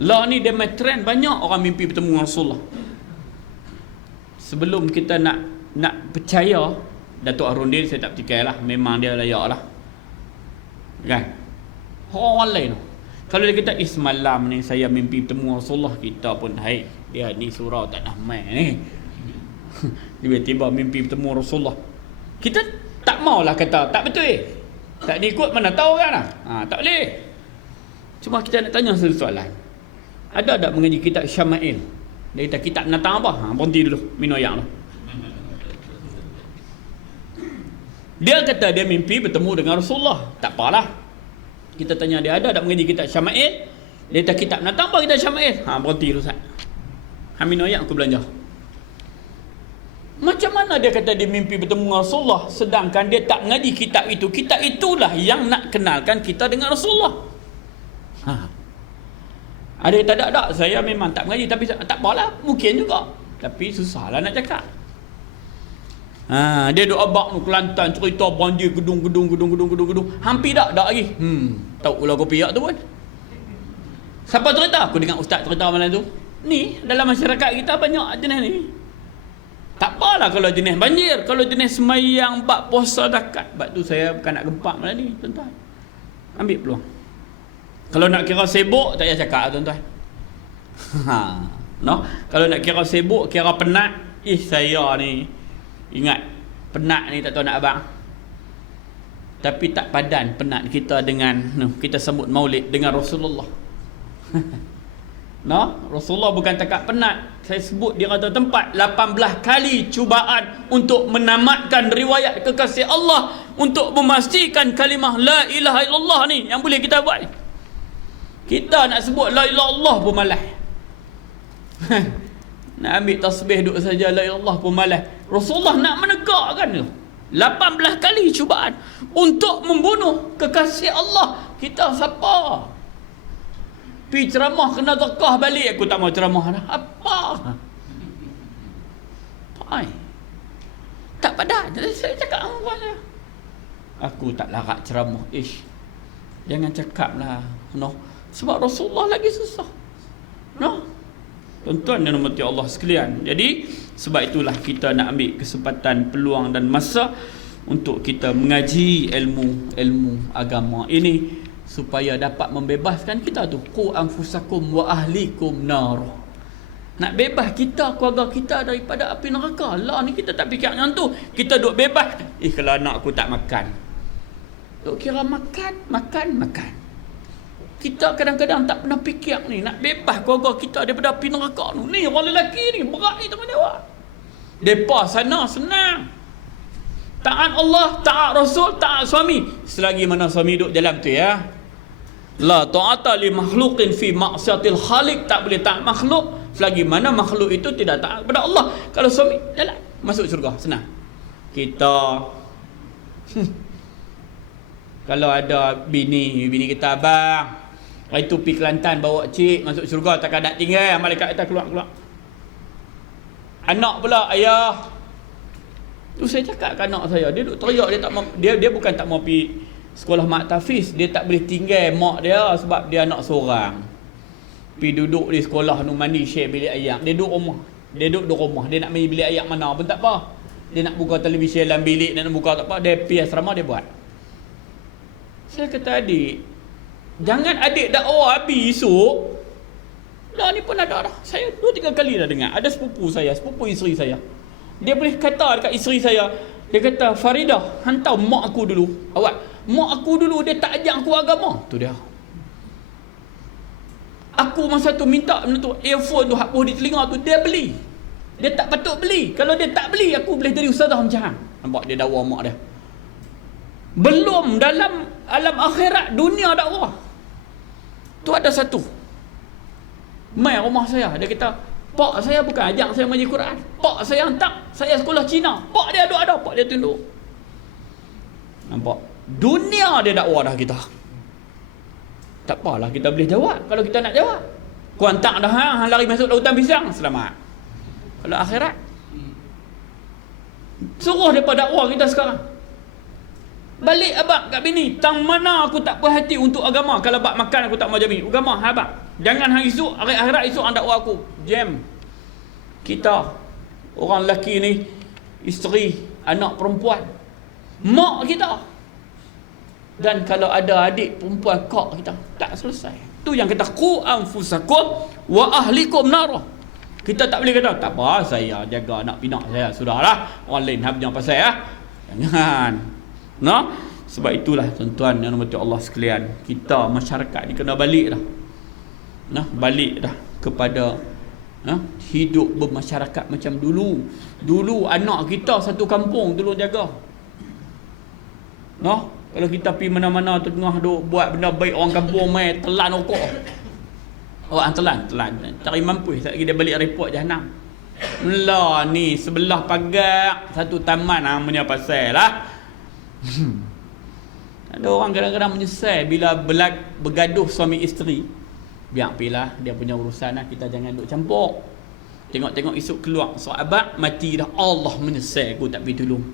Lah ni dia main trend, banyak orang mimpi bertemu dengan Rasulullah. Sebelum kita nak percaya Datuk Harun Din, saya tak percaya lah, memang dia layak lah kan, orang lain. Kalau dia kata semalam ni saya mimpi bertemu Rasulullah, kita pun hai, dia ni surau tak nak main ni. Tiba-tiba mimpi bertemu Rasulullah, kita tak maulah kata tak betul. Tak diikut mana tahu kan lah. Tak boleh. Cuma kita nak tanya satu soalan. Ada tak mengaji kitab Syama'il? Dia kata kitab binatang apa? Berhenti dulu, minum air dulu. Dia kata dia mimpi bertemu dengan Rasulullah. Tak apalah. Kita tanya dia, ada tak mengaji kitab Syama'il? Dia kata kitab binatang apa kitab Syama'il? Berhenti dulu Ustaz. Minum air aku belanja. Macam mana dia kata dia mimpi bertemu dengan Rasulullah sedangkan dia tak mengaji kitab itu? Kitab itulah yang nak kenalkan kita dengan Rasulullah. Ada yang tak, saya memang tak mengaji, tapi tak apalah, mungkin juga, tapi susahlah nak cakap. Dia duk abak nu Kelantan, cerita banjir gedung, hampir tak lagi. Tahu ulah kopi yak tu pun. Siapa cerita? Aku dengar ustaz cerita malam tu. Ni dalam masyarakat kita banyak jenis ni. Tak apalah kalau jenis banjir, kalau jenis semayang bab puasa zakat. Bab tu saya bukan nak gempak malam ni, tuan-tuan. Ambil peluang. Kalau nak kira sibuk, tak payah cakap, tuan-tuan. No? Kalau nak kira sibuk, kira penat, saya ni ingat, penat ni tak tahu nak abang. Tapi tak padan penat kita dengan kita sambut maulid dengan Rasulullah. No? Rasulullah bukan takat penat. Saya sebut di rata tempat 18 kali cubaan untuk menamatkan riwayat kekasih Allah, untuk memastikan kalimah la ilaha illallah ni yang boleh kita buat. Kita nak sebut la ilaha illallah pun malas. Nak ambil tasbih duduk saja la ilaha illallah pun malas. Rasulullah nak menegakkan tu 18 kali cubaan untuk membunuh kekasih Allah. Kita siapa? Pergi ceramah kena zakah balik. Aku tak mau ceramah dah. Apa? Hai. Tak padan. Saya cakap apa saya? Aku tak larat ceramah. Jangan cakap lah. No. Sebab Rasulullah lagi susah. No. Tuan-tuan dan umat Allah sekalian. Jadi sebab itulah kita nak ambil kesempatan, peluang dan masa untuk kita mengaji ilmu agama ini supaya dapat membebaskan kita tu. Qu anfusakum wa ahlikum nar. Nak bebas kita, keluarga kita daripada api neraka. Lah ni kita tak fikir macam tu. Kita duk bebas. Kalau anak aku tak makan. Duk kira makan. Kita kadang-kadang tak pernah fikir ni. Nak bebas keluarga kita daripada api neraka tu. Ni orang lelaki ni berat ni tengok-tengok. Depa sana senang. Taat Allah, taat Rasul, taat suami. Selagi mana suami duduk dalam tu ya. La ta'ata li makhluqin fi ma'siyatil khaliq. Tak boleh taat makhluk selagi mana makhluk itu tidak taat kepada Allah. Kalau suami jalan masuk syurga, senang. Kita kalau ada bini kita abang, hari tu pergi Kelantan bawa cik masuk syurga, takkan nak tinggal, malaikat kata keluar. Anak pula ayah. Tu saya cakap kat anak saya, dia duk teriak, dia bukan tak mau pergi sekolah mak tafiz, dia tak boleh tinggal mak dia sebab dia anak seorang. Pergi duduk di sekolah nu mandi share bilik ayak. Dia duduk rumah. Dia nak main bilik ayak mana pun tak apa. Dia nak buka televisyen dalam bilik, nak buka tak apa, dia pergi asrama dia buat. Saya kata adik, jangan adik dakwah habis esok. Dah ni pun ada dah. Saya 2-3 kali dah dengar. Ada sepupu isteri saya. Dia boleh kata dekat isteri saya, dia kata, Faridah, hantar mak aku dulu. Awak, mak aku dulu dia tak ajak aku agama. Tu dia. Aku masa tu minta earphone tu hapus di telinga tu, dia beli. Dia tak patut beli. Kalau dia tak beli, aku boleh jadi ustazah macam hang. Nampak dia dakwah mak dia. Belum dalam alam akhirat, dunia dakwah. Tu ada satu. Mai rumah saya, dia kata, pak saya bukan ajak saya mengaji Quran. Pak saya hantar saya sekolah Cina. Pak dia ada, pak dia tunduk. Nampak? Dunia dia dakwah dah kita. Tak apalah kita boleh jawab kalau kita nak jawab. Kau hantar dah hang lari masuk lautan pisang, selamat. Kalau akhirat suruh depa dakwah kita sekarang. Balik abang kat bini, tang mana aku tak puas hati untuk agama. Kalau bab makan aku tak mau jamin. Agama abang. Jangan hari esok, hari akhirat esok hang dakwah aku. Jam. Kita orang lelaki ni, isteri, anak perempuan, mak kita. Dan kalau ada adik perempuan kak kita, tak selesai. Tu yang kata qu anfusakum wa ahlikum nar. Kita tak boleh kata tak apa, saya jaga anak pinak saya, sudahlah, orang lain hab jangan pasal ya. Jangan. No? Sebab itulah tuan-tuan yang dirahmati Allah sekalian, kita masyarakat ni kena balik dah. Nah, balik dah kepada hidup bermasyarakat macam dulu. Dulu anak kita satu kampung tolong jaga. No? Kalau kita pergi mana-mana tengah duk buat benda baik, orang kampung mai telan rokok. Orang telan. Cari mampu, sekejap lagi dia balik report jahanam. Lah ni sebelah pagar satu taman namanya pasal lah. Ada orang kadang-kadang menyesal bila bergaduh suami isteri. Biar pilah dia punya urusan lah, kita jangan duk campur. Tengok-tengok esok keluar sahabat mati dah, Allah menyesal aku tak pergi tolong.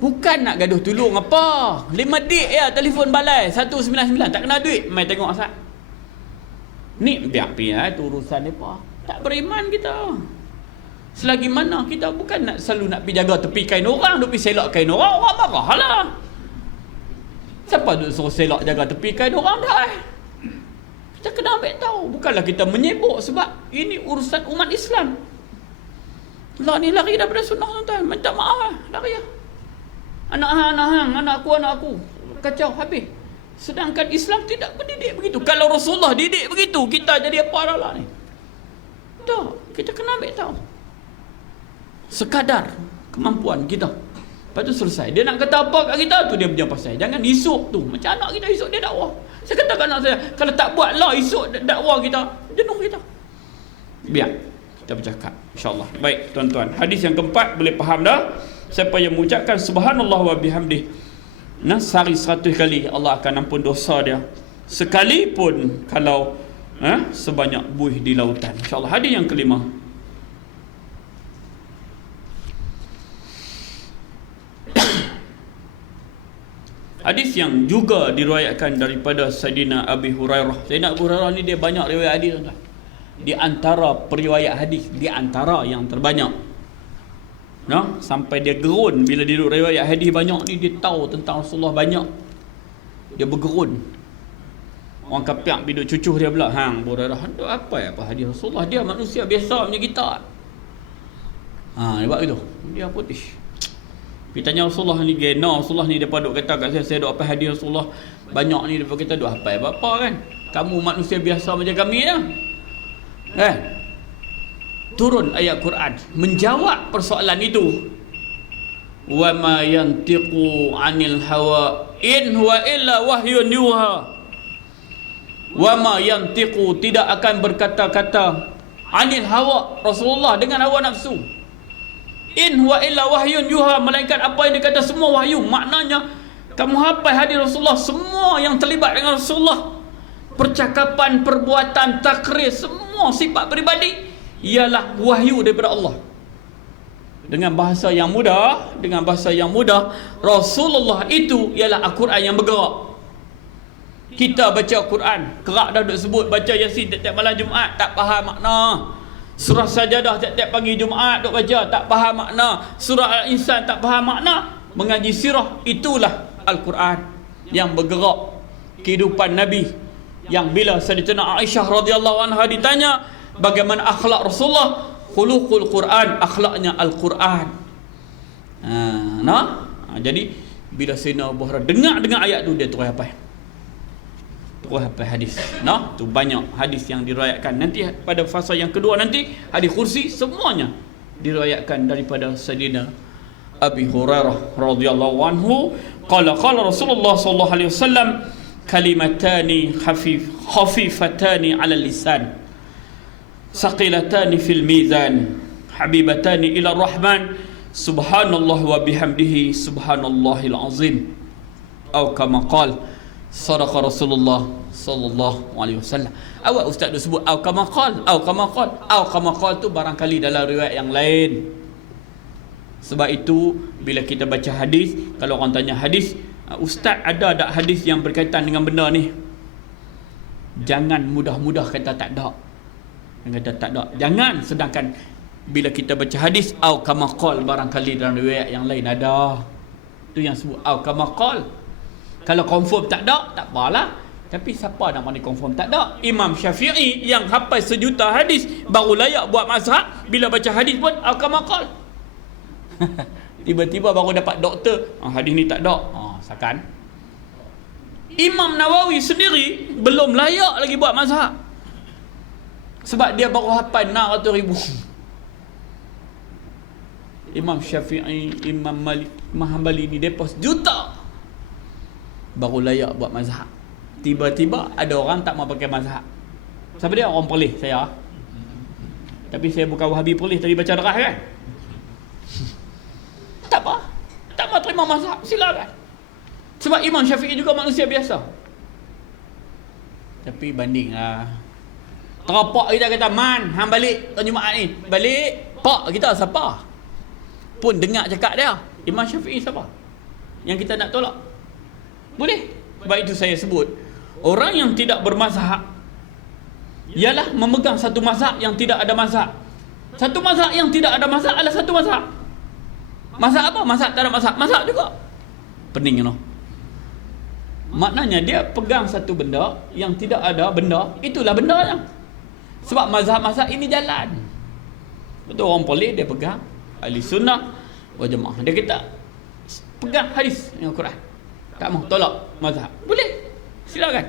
Bukan nak gaduh tolong apa. 5 dik ya telefon balai 199 tak kena duit, mai tengok asal. Ni biar pilah tu urusan depa. Tak beriman kita. Selagi mana kita bukan nak selalu nak pergi jaga tepi kain orang, duk pergi selak kain orang, orang marah lah. Siapa duk suruh selak jaga tepi kain orang dah? Kita kena ambil tahu. Bukanlah kita menyebuk sebab ini urusan umat Islam. Lah ni lari daripada sunnah tuan-tuan. Minta maaf lah, lari lah. Anak aku. Kacau habis. Sedangkan Islam tidak mendidik begitu. Kalau Rasulullah didik begitu, kita jadi apa lah ni? Tak, kita kena ambil tahu. Sekadar kemampuan kita. Lepas tu selesai. Dia nak kata apa kat kita, tu dia punya pasal. Jangan esok tu. Macam anak kita esok dia dakwah. Saya kata kat anak saya, kalau tak buat lah esok dakwah kita, jenuh kita. Biar kita bercakap, insyaAllah. Baik tuan-tuan, hadis yang keempat boleh faham dah. Siapa yang mengucapkan subhanallah wa bihamdih sehari 100 kali, Allah akan ampun dosa dia, sekalipun kalau sebanyak buih di lautan. InsyaAllah. Hadis yang kelima, hadis yang juga diriwayatkan daripada Sayyidina Abi Hurairah. Sayyidina Abu Hurairah ni dia banyak riwayat hadis tuan-tuan. Di antara periwayat hadis, di antara yang terbanyak. Sampai dia gerun bila dia duduk riwayat hadis banyak ni, dia tahu tentang Rasulullah banyak. Dia bergerun. Orang kapiak bila cucuh dia pula, Abu Hurairah, apa hadis Rasulullah? Dia manusia biasa macam kita. Dia buat gitu. Dia putih. Kita tanya Rasulullah ni gena, Rasulullah ni depa duk kata kat saya duk apa hadis Rasulullah banyak ni, depa kita duk apa kan? Kamu manusia biasa macam kami ya. Turun ayat Quran menjawab persoalan itu. Wa ma yantiqu 'anil hawa in huwa illa wahyun yuha. Wa ma yantiqu, tidak akan berkata-kata, 'anil hawa, Rasulullah dengan hawa nafsu. In huwa illa wahyun yuha, melainkan apa yang dikata semua wahyu. Maknanya kamu hafal hadis Rasulullah, semua yang terlibat dengan Rasulullah, percakapan, perbuatan, takrir, semua sifat peribadi ialah wahyu daripada Allah. Dengan bahasa yang mudah, Rasulullah itu ialah Al-Quran yang bergerak. Kita baca Al-Quran, kerak dah duk sebut baca Yasin tiap-tiap malam Jumaat, tak faham makna. Surah Sajadah tiap-tiap pagi Jumaat duk baca, tak faham makna. Surah Al-Insan tak faham makna. Mengaji sirah, itulah Al-Quran yang bergerak kehidupan Nabi. Yang bila Sayyidatina Aisyah radhiyallahu anha ditanya bagaimana akhlak Rasulullah, khuluqul Quran, akhlaknya Al-Quran. Jadi bila Sayyidina Abu Hurairah dengar ayat tu, dia terus hafal hadis. Tu banyak hadis yang diriwayatkan. Nanti pada fasa yang kedua nanti hadis kursi semuanya diriwayatkan daripada Sayyidina Abi Hurairah radhiyallahu anhu. Qala Rasulullah sallallahu alaihi wasallam, kalimatani khafifatani 'ala lisan, saqilatani fil mizan, habibatani ila rahman, subhanallah wa bihamdihi subhanallahil azim, atau kama qala sadaqa Rasulullah sallallahu alaihi wasallam. Awak ustaz tu sebut au kama qala tu barangkali dalam riwayat yang lain. Sebab itu bila kita baca hadis, kalau orang tanya hadis, ustaz ada tak hadis yang berkaitan dengan benda ni, jangan mudah-mudah kata tak ada. Jangan. Sedangkan bila kita baca hadis au kama qala, barangkali dalam riwayat yang lain ada. Tu yang sebut au kama qala. Kalau confirm tak ada, tak apalah. Tapi siapa nak mani confirm tak ada? Imam Syafi'i yang hafal 1 juta hadis baru layak buat mazhab. Bila baca hadis pun au kama qala. Tiba-tiba baru dapat doktor, hadis ni tak ada. Sakan Imam Nawawi sendiri belum layak lagi buat mazhab, sebab dia baru hafal 600,000. Imam Syafi'i, Imam Malik, Imam Hanbali ni depa sejuta baru layak buat mazhab. Tiba-tiba ada orang tak mau pakai mazhab. Siapa dia? Orang pelih saya. Tapi saya bukan Wahabi polis tadi baca darah kan. Tak apa. Tak mau terima mazhab, silakan. Sebab Imam Syafi'i juga manusia biasa. Tapi bandinglah. Terapak kita kata, man, hang balik tahun Jumaat ni. Balik. Pak kita siapa? Pun dengar cakap dia. Imam Syafi'i siapa? Yang kita nak tolak. Boleh. Sebab itu saya sebut, orang yang tidak bermazhab ialah memegang satu mazhab yang tidak ada mazhab. Satu mazhab yang tidak ada mazhab adalah satu mazhab. Mazhab apa? Mazhab tak ada mazhab. Mazhab juga. Pening, you know. Maknanya dia pegang satu benda yang tidak ada benda, itulah bendanya. Sebab mazhab-mazhab ini jalan. Betul, orang polis dia pegang ahli sunnah wal jamaah. Dia kata pegang hadis yang Quran. Tak mau tolak mazhab. Boleh. Silakan.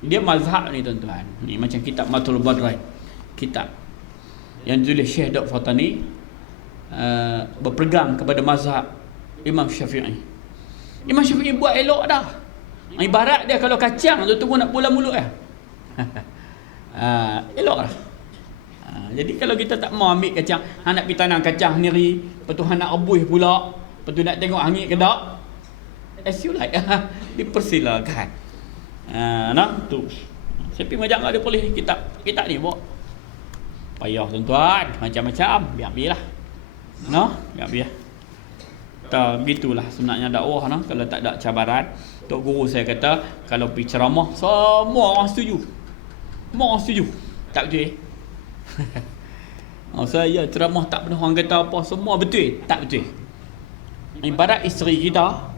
Dia mazhab ni tuan-tuan. Ni macam kitab Matul Badrai. Kitab yang ditulis Syekh Dr. Fatani, berpegang kepada mazhab Imam Syafi'i. Imam Syafi'i buat elok dah. Ibarat dia kalau kacang tu tunggu nak bola mulut dah. Elok lah. Jadi kalau kita tak mau ambil kacang, nak pergi tanam kacang sendiri, lepas tu nak rebus pula, lepas tu nak tengok angin ke tak, as you like. Dipersilakan. Nah tu. Tapi macam ada boleh kitab ni bawa. Payah tuan-tuan, macam-macam, biar-biarlah. No, biar-biar. Tak begitulah sebenarnya dakwah nah. Kalau tak ada cabaran, tok guru saya kata kalau pergi ceramah semua orang setuju. Semua orang setuju. Tak betul. Saya ceramah tak pernah orang kata apa, semua betul. Tak betul. Ibarat isteri kita,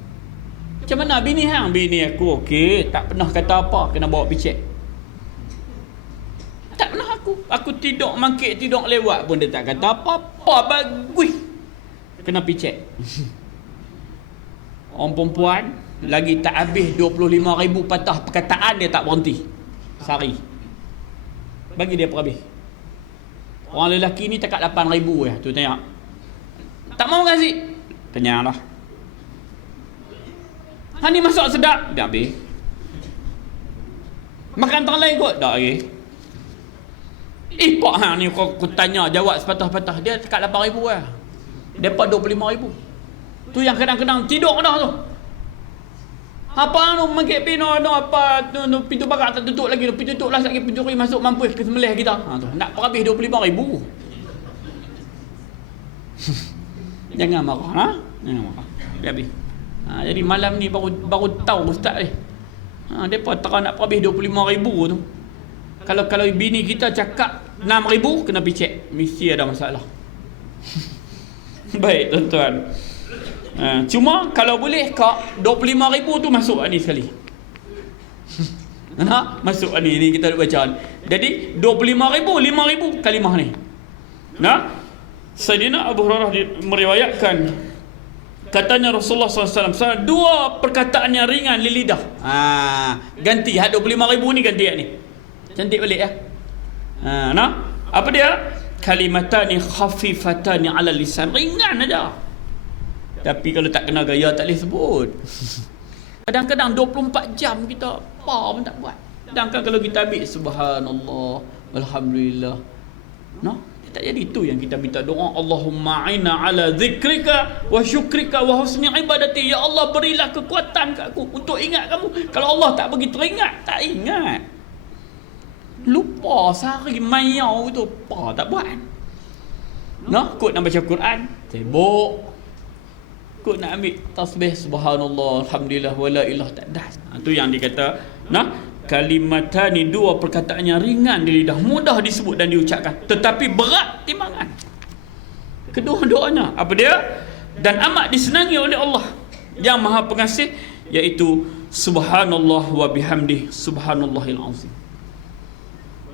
macam mana bini hang? Bini aku okey, tak pernah kata apa, kena bawa picek. Tak pernah aku tidur mangkit, tidur lewat pun dia tak kata apa-apa, bagus. Kena picek. Orang perempuan lagi tak habis 25,000 patah perkataan dia tak berhenti sehari. Bagi dia per habis. Orang lelaki ni takat 8,000 tu tanya. Tak mau kasih. Tanyalah. Ni masak sedap. Dah habis. Makan tak lain kot. Dah lagi. Pak hang ni kau tanya jawab sepatah-patah. Dia takat 8,000 lah. Depa 25,000. Tu yang kadang-kadang tidur dah tu. Apa tu mangkit pino apa tu pintu pagar tak tutup lagi, pintu tutup lah lagi, pencuri masuk mampus ke sembelih kita. Tu nak habis 25,000. Jangan marah, Jangan marah. Habis. Jadi malam ni baru tahu ustaz ni. Depa tak nak habis 25,000 tu. Kalau bini kita cakap 6,000 kena picek, mesti ada masalah. Baik tuan-tuan. Cuma kalau boleh kak 25,000 tu masuk ni sekali. Masuk ni kita nak baca. Jadi 25,000, 5,000 kalimah ni. Sayyidina Abu Hurairah meriwayatkan, katanya Rasulullah SAW, dua perkataan yang ringan di lidah. Ganti 25,000 ni, ganti ni. Cantik balik ya. Apa dia? Kalimatani khafifatani ala lisan. Ringan aja. Tapi kalau tak kena gaya tak boleh sebut. Kadang-kadang 24 jam kita apa pun tak buat. Sedangkan kalau kita ambil subhanallah, alhamdulillah, tak jadi. Itu yang kita minta doa, Allahumma aina ala zikrika wa syukrika wa husni ibadati. Ya Allah, berilah kekuatan kat aku untuk ingat kamu. Kalau Allah tak bagi teringat, tak ingat. Lupa sehari mayau tu apa tak buat. Kot nak baca Quran, sibuk. Kot nak ambil tasbih subhanallah, alhamdulillah, wala ilah, tak dah. Tu yang dikata, kalimatani, dua perkataan yang ringan di lidah, mudah disebut dan diucapkan, tetapi berat timbangan. Kedua-duanya apa dia? Dan amat disenangi oleh Allah yang Maha Pengasih, iaitu subhanallah wa bihamdih subhanallahil azim.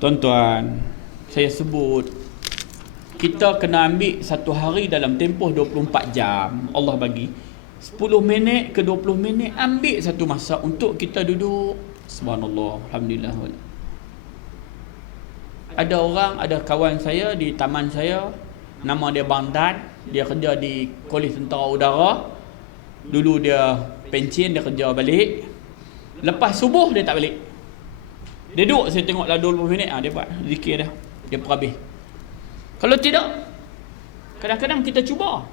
Tuan-tuan, saya sebut, kita kena ambil satu hari dalam tempoh 24 jam. Allah bagi 10 minit ke 20 minit, ambil satu masa untuk kita duduk subhanallah, alhamdulillah. Ada kawan saya di taman saya, nama dia Bang Dan. Dia kerja di Kolej Tentera Udara. Dulu dia pencen, dia kerja balik. Lepas subuh dia tak balik. Dia duduk, saya tengoklah 20 minit, dia buat zikir dia. dia perhabis. Kalau tidak, kadang-kadang kita cuba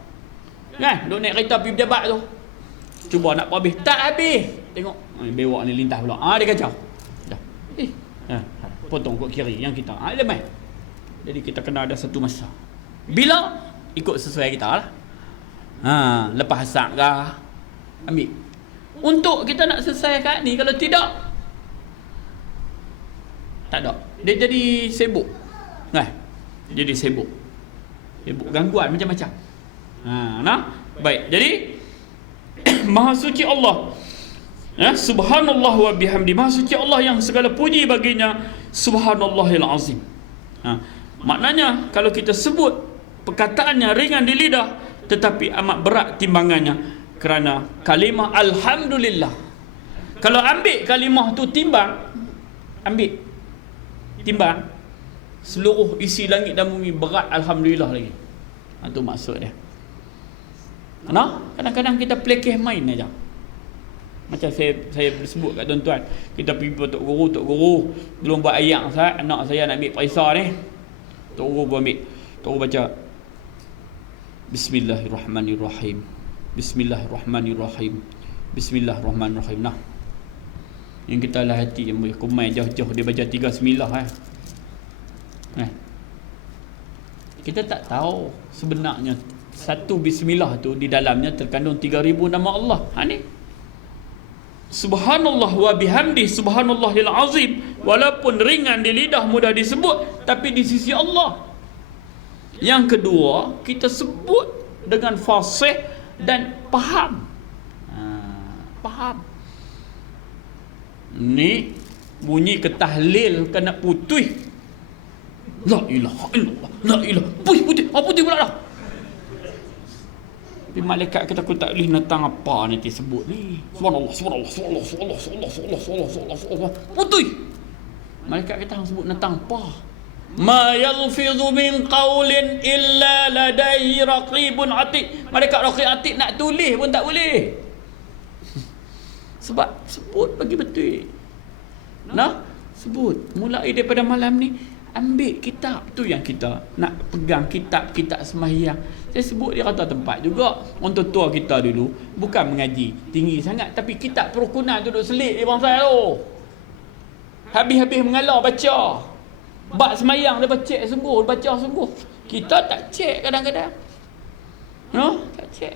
kan, duk naik kereta pergi pejabat tu, cuba nak perhabis, tak habis. Tengok bewak ni lintas pula, dia kacau dah. Potong kot kiri yang kita lemah. Jadi kita kena ada satu masa bila ikut sesuai kita lah. Lepas asap ke ambil untuk kita nak selesaikan ni. Kalau tidak, tak ada, dia jadi sibuk kan, jadi sibuk gangguan macam-macam. Baik, jadi Maha suci Allah, subhanallah wa bihamdi, Maha suci Allah yang segala puji baginya, subhanallahil azim. Maknanya kalau kita sebut perkataannya ringan di lidah tetapi amat berat timbangannya, kerana kalimah alhamdulillah, kalau ambil kalimah tu timbang, ambil timbang, seluruh isi langit dan bumi berat alhamdulillah lagi. Itu maksud dia. Kadang-kadang kita pelekeh main aja. Macam saya sebut kat tuan-tuan, kita pergi Tok Guru belum buat ayat Ustaz, anak saya nak ambil perisa ni. Tok Guru pun ambil. Tok Guru baca Bismillahirrahmanirrahim. Bismillahirrahmanirrahim. Bismillahirrahmanirrahim. Yang kita lah hati yang kumai jauh-jauh dia baca 3 bismillah Kita tak tahu sebenarnya satu bismillah tu di dalamnya terkandung 3000 nama Allah. Ni subhanallah wa bihamdi, subhanallahil azim, walaupun ringan di lidah, mudah disebut, tapi di sisi Allah. Yang kedua, kita sebut dengan fasih dan faham. Faham. Ni bunyi ketahlil kena putih. La ilaha illallah, la ilaha. Putih pula dah. Tapi malaikat kita aku tak boleh natang apa nanti sebut ni. Subhanallah, subhanallah. Putih. Malaikat kita hang sebut natang apa? Ma yalfizu min qaulin illa ladaihi raqibun atid. Malaikat raqib atid nak tulis pun tak boleh. Sebab sebut bagi betul. Sebut. Mulai daripada malam ni, ambil kitab tu yang kita nak pegang, kitab sembahyang. Saya sebut di rata tempat juga. Orang tua kita dulu bukan mengaji tinggi sangat, tapi kitab perukunan tu duduk selit di bangsa tu. Habis-habis mengalar baca. Bab sembahyang dia baca sungguh. Kita tak cek kadang-kadang. Tak cek.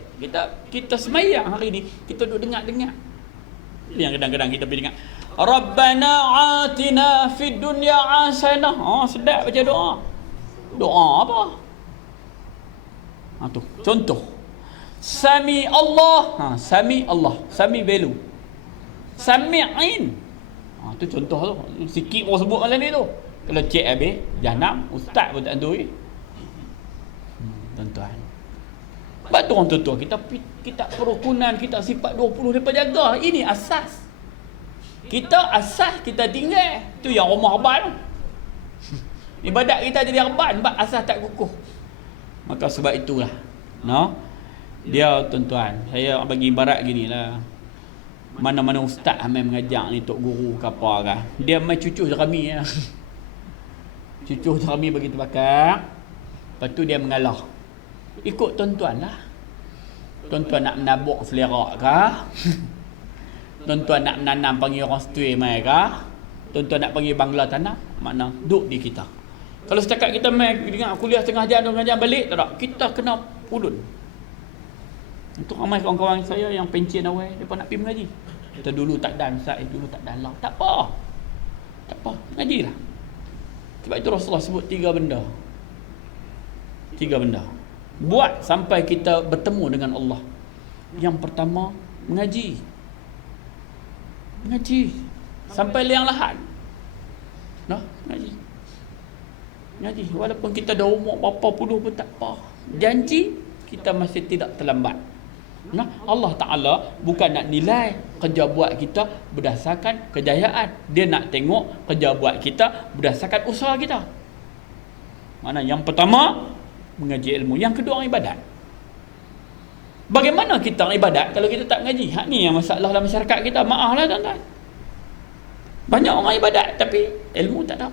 Kita sembahyang hari ni, kita duduk dengar. Yang kadang-kadang kita pergi dengar, Rabbana atina fid dunya hasanah. Sedap baca doa. Doa apa? Tu contoh. Sami Allah. Sami Allah. Sami value. Sami'in. Tu contoh tu. Sikit pun sebut malam ni tu. Kalau cek habis, jahanam, ustaz pun tak andui. Tuan-tuan. Sebab tu orang tua-tua kita perukunan, kita sifat 20 mereka jaga. Ini asas. Kita asas kita tinggal. Tu yang rumah reban. Ibadat kita jadi reban sebab asas tak kukuh. Maka sebab itulah. Dia tuan-tuan, saya bagi ibarat ginilah. Mana-mana ustaz main mengajak ni, Tok Guru ke apa ke, dia main cucuh jerami lah. Cucuh jerami bagi terbakar. Lepas tu dia mengalah. Ikut tuan-tuan lah. Tuan-tuan nak menabuk selera kah? Tuan-tuan nak menanam panggil orang setui mai kah? Tuan-tuan nak panggil bangla tanam? Makna duduk di kita. Kalau setakat kita mai dengar kuliah setengah jam balik, tak. Kita kena ulun. Untuk ramai kawan-kawan saya yang pencen awal, mereka nak pergi mengaji. Kita dulu tak dan, dulu tak dan lah. Tak apa. Mengajilah. Sebab itu Rasulullah sebut 3 benda. 3 benda. Buat sampai kita bertemu dengan Allah. Yang pertama, mengaji. Sampai liang lahat. Mengaji. Walaupun kita dah umur berapa puluh pun tak apa. Janji kita masih tidak terlambat. Allah Ta'ala bukan nak nilai kerja buat kita berdasarkan kejayaan. Dia nak tengok kerja buat kita berdasarkan usaha kita. Mana yang pertama, mengaji ilmu. Yang kedua, ibadat. Bagaimana kita ibadat kalau kita tak mengaji? Ni yang masalah dalam masyarakat kita. Maaf lah tuan-tuan. Banyak orang ibadat tapi ilmu tak ada.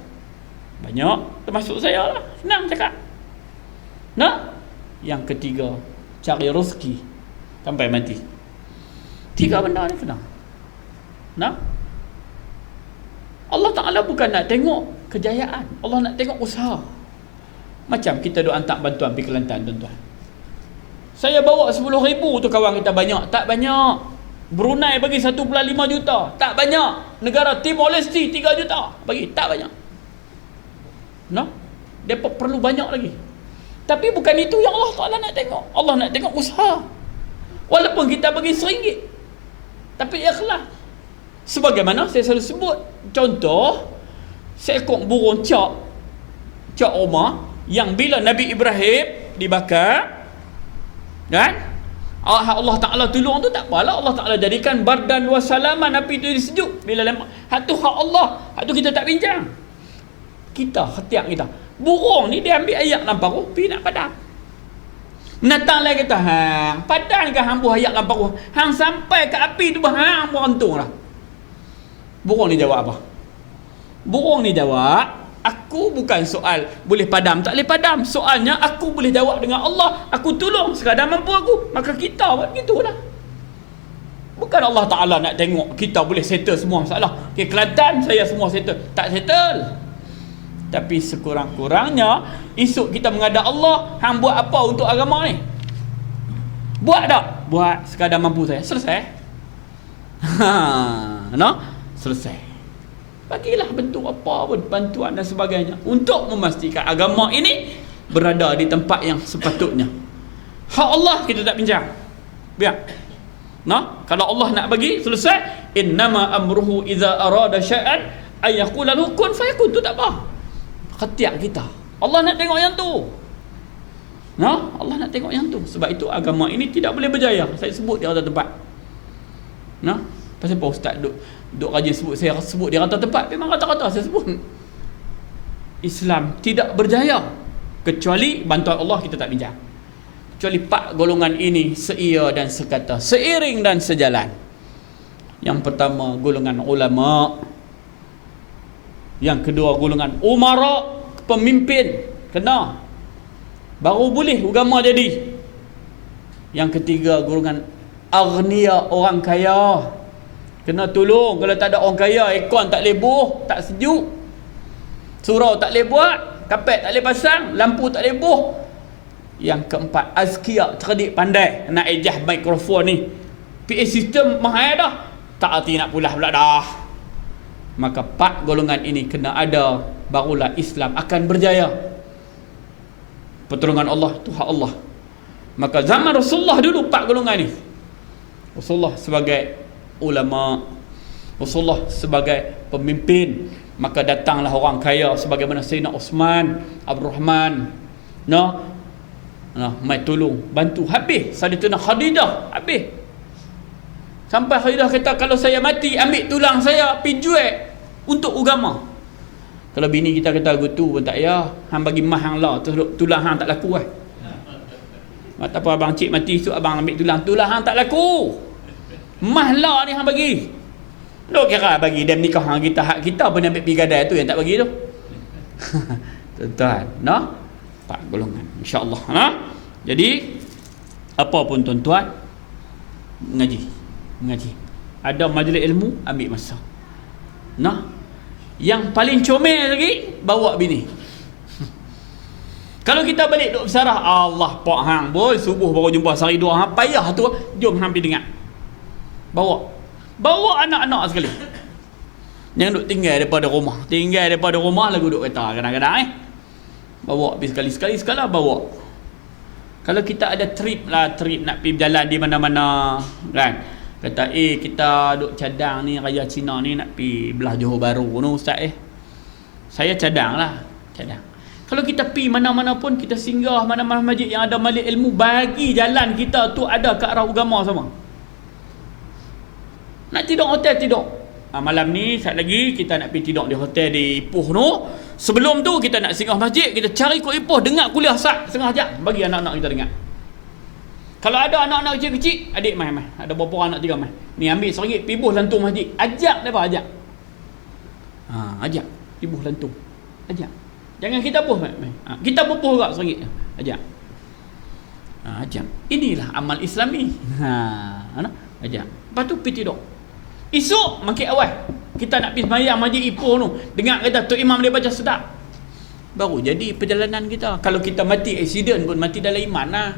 Banyak, termasuk saya lah. Senang cakap. Nah, yang ketiga, cari rezeki sampai mati. 3 benda ni kena. Nah, Allah Ta'ala bukan nak tengok kejayaan, Allah nak tengok usaha. Macam kita duk hantar bantuan pergi Kelantan, tuan-tuan. Saya bawa 10,000 tu kawan kita banyak. Tak banyak. Brunei bagi 1.5 juta. Tak banyak. Negara Timor Leste 3 juta bagi. Tak banyak. No? Mereka perlu banyak lagi. Tapi bukan itu yang Allah Ta'ala nak tengok. Allah nak tengok usaha. Walaupun kita bagi RM1, tapi ikhlas. Sebagaimana saya selalu sebut, contoh, seekor burung cak Omar, yang bila Nabi Ibrahim dibakar, kan, Allah Ta'ala tolong tu, tak apalah, Allah Ta'ala jadikan bardan wa salaman, api tu sejuk bila lembab. Hak tu hak Allah, hak tu kita tak bincang. Kita, khatiak kita, burung ni dia ambil ayak dalam paruh, pergi nak padam. Natang lagi kata, hang padan ke hang buah ayak dalam paruh, hang sampai ke api tu hang berantung lah. Burung ni jawab apa? Burung ni jawab, aku bukan soal boleh padam tak boleh padam. Soalnya aku boleh jawab dengan Allah, aku tolong sekadar mampu aku. Maka kita buat begitulah. Bukan Allah Ta'ala nak tengok kita boleh settle semua masalah. Okay, Kelantan saya semua settle. Tak settle. Tapi sekurang-kurangnya esok kita menghadap Allah, hang buat apa untuk agama ni? Buat tak? Buat sekadar mampu saya. Selesai. No? Selesai. Bagilah bentuk apa pun, bantuan dan sebagainya, untuk memastikan agama ini berada di tempat yang sepatutnya. Hak Allah kita tak bincang. Biar. Nah, kalau Allah nak bagi, selesai. Innama amruhu idza arada syai'an ay yaqula lahu kun fayakun. Tu tak apa. Khatiak kita. Allah nak tengok yang tu. Nah, Allah nak tengok yang tu. Sebab itu agama ini tidak boleh berjaya. Saya sebut di rata tempat. Nah, pasal apa ustaz duk rajin sebut, saya sebut di rata tempat, memang rata-rata saya sebut. Islam tidak berjaya kecuali bantuan Allah kita tak bincang. Kecuali 4 golongan ini seia dan sekata, seiring dan sejalan. Yang pertama golongan ulama, yang kedua golongan umara, pemimpin, kena, baru boleh agama jadi. Yang ketiga golongan aghnia, orang kaya, kena tolong. Kalau tak ada orang kaya, aircon tak boleh buh, tak sejuk, surau tak boleh buat, kapet tak boleh pasang, lampu tak boleh buh. Yang keempat azkia, cerdik pandai, nak ejah mikrofon ni, PA system mahal dah, tak arti nak pulas pula dah. Maka 4 golongan ini kena ada, barulah Islam akan berjaya. Pertolongan Allah tu hak Allah. Maka zaman Rasulullah dulu 4 golongan ni. Rasulullah sebagai ulama, Rasulullah sebagai pemimpin, maka datanglah orang kaya sebagaimana Sayyidina Osman, Abdul Rahman, mai tolong, bantu, habis. Sayyidatina Khadijah, habis. Sampai Khadijah kata, kalau saya mati, ambil tulang saya pergi jual untuk agama. Kalau bini kita kata gitu pun tak ya, hang bagi mah hang lah, tulang hang tak laku lah. Tak apa, abang cik mati esok abang ambil tulang hang tak laku. Mah lah ni hang bagi. Dok kira bagi dem nikah hang kita, hak kita pun ambil pergi gadai tu yang tak bagi tu. Tuan-tuan, no? 4 golongan insya-Allah, ha? Jadi apa pun tuan-tuan, mengaji. Ada majlis ilmu, ambil masa. Nah, yang paling comel lagi, bawa bini. Kalau kita balik duk bersarah, Allah pak hang boy, subuh baru jumpa sehari 2 hang, payah tu, jom hang pergi dengar. Bawa anak-anak sekali. Yang duk tinggal daripada rumah lagu duk kata kadang-kadang bawa pergi sekali sekala bawa. Kalau kita ada trip nak pergi berjalan di mana-mana, kan, kata kita duk cadang ni raya Cina ni nak pergi belah Johor Bahru ni ustaz, saya cadang. Kalau kita pergi mana-mana pun, kita singgah mana-mana masjid yang ada majlis ilmu, bagi jalan kita tu ada ke arah agama sama. Nak tidur hotel, tidur. Malam ni saat lagi kita nak pergi tidur di hotel di Ipoh tu. Sebelum tu kita nak singgah masjid, kita cari kot Ipoh, dengar kuliah sat setengah jam, bagi anak-anak kita dengar. Kalau ada anak-anak kecil-kecil, adik mai. Ada berapa orang anak 3 mai. Ni ambil RM1, pibuh lantung masjid. Ajak depa, ajak. Ajak, pibuh lantung. Ajak. Jangan kita buh. Kita buh juga RM1. Ajak. Ajak. Inilah amal Islami. Ajak. Lepas tu pergi tidur. Esok makin awal kita nak pergi sembahyang Masjid Ipoh tu, dengar kata Tok Imam dia baca sedap, baru jadi perjalanan kita. Kalau kita mati accident pun mati dalam iman lah.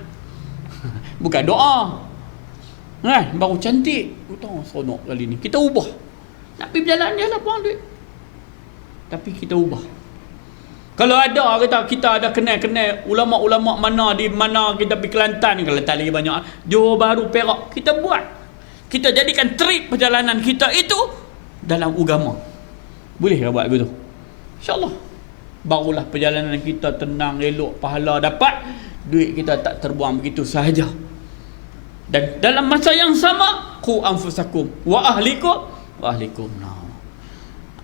Bukan doa kan, baru cantik. Tahu seronok kali ni kita ubah. Nak pergi berjalan dia lah puang duit, tapi kita ubah. Kalau ada kata kita ada kenal-kenal ulama-ulama mana di mana kita pergi Kelantan, Kelantan lagi banyak, Johor Bahru, Perak, kita buat. Kita jadikan trip perjalanan kita itu dalam agama. Boleh ke buat begitu? InsyaAllah. Barulah perjalanan kita tenang, elok, pahala dapat, duit kita tak terbuang begitu sahaja. Dan dalam masa yang sama, qu anfusakum wa ahlikum.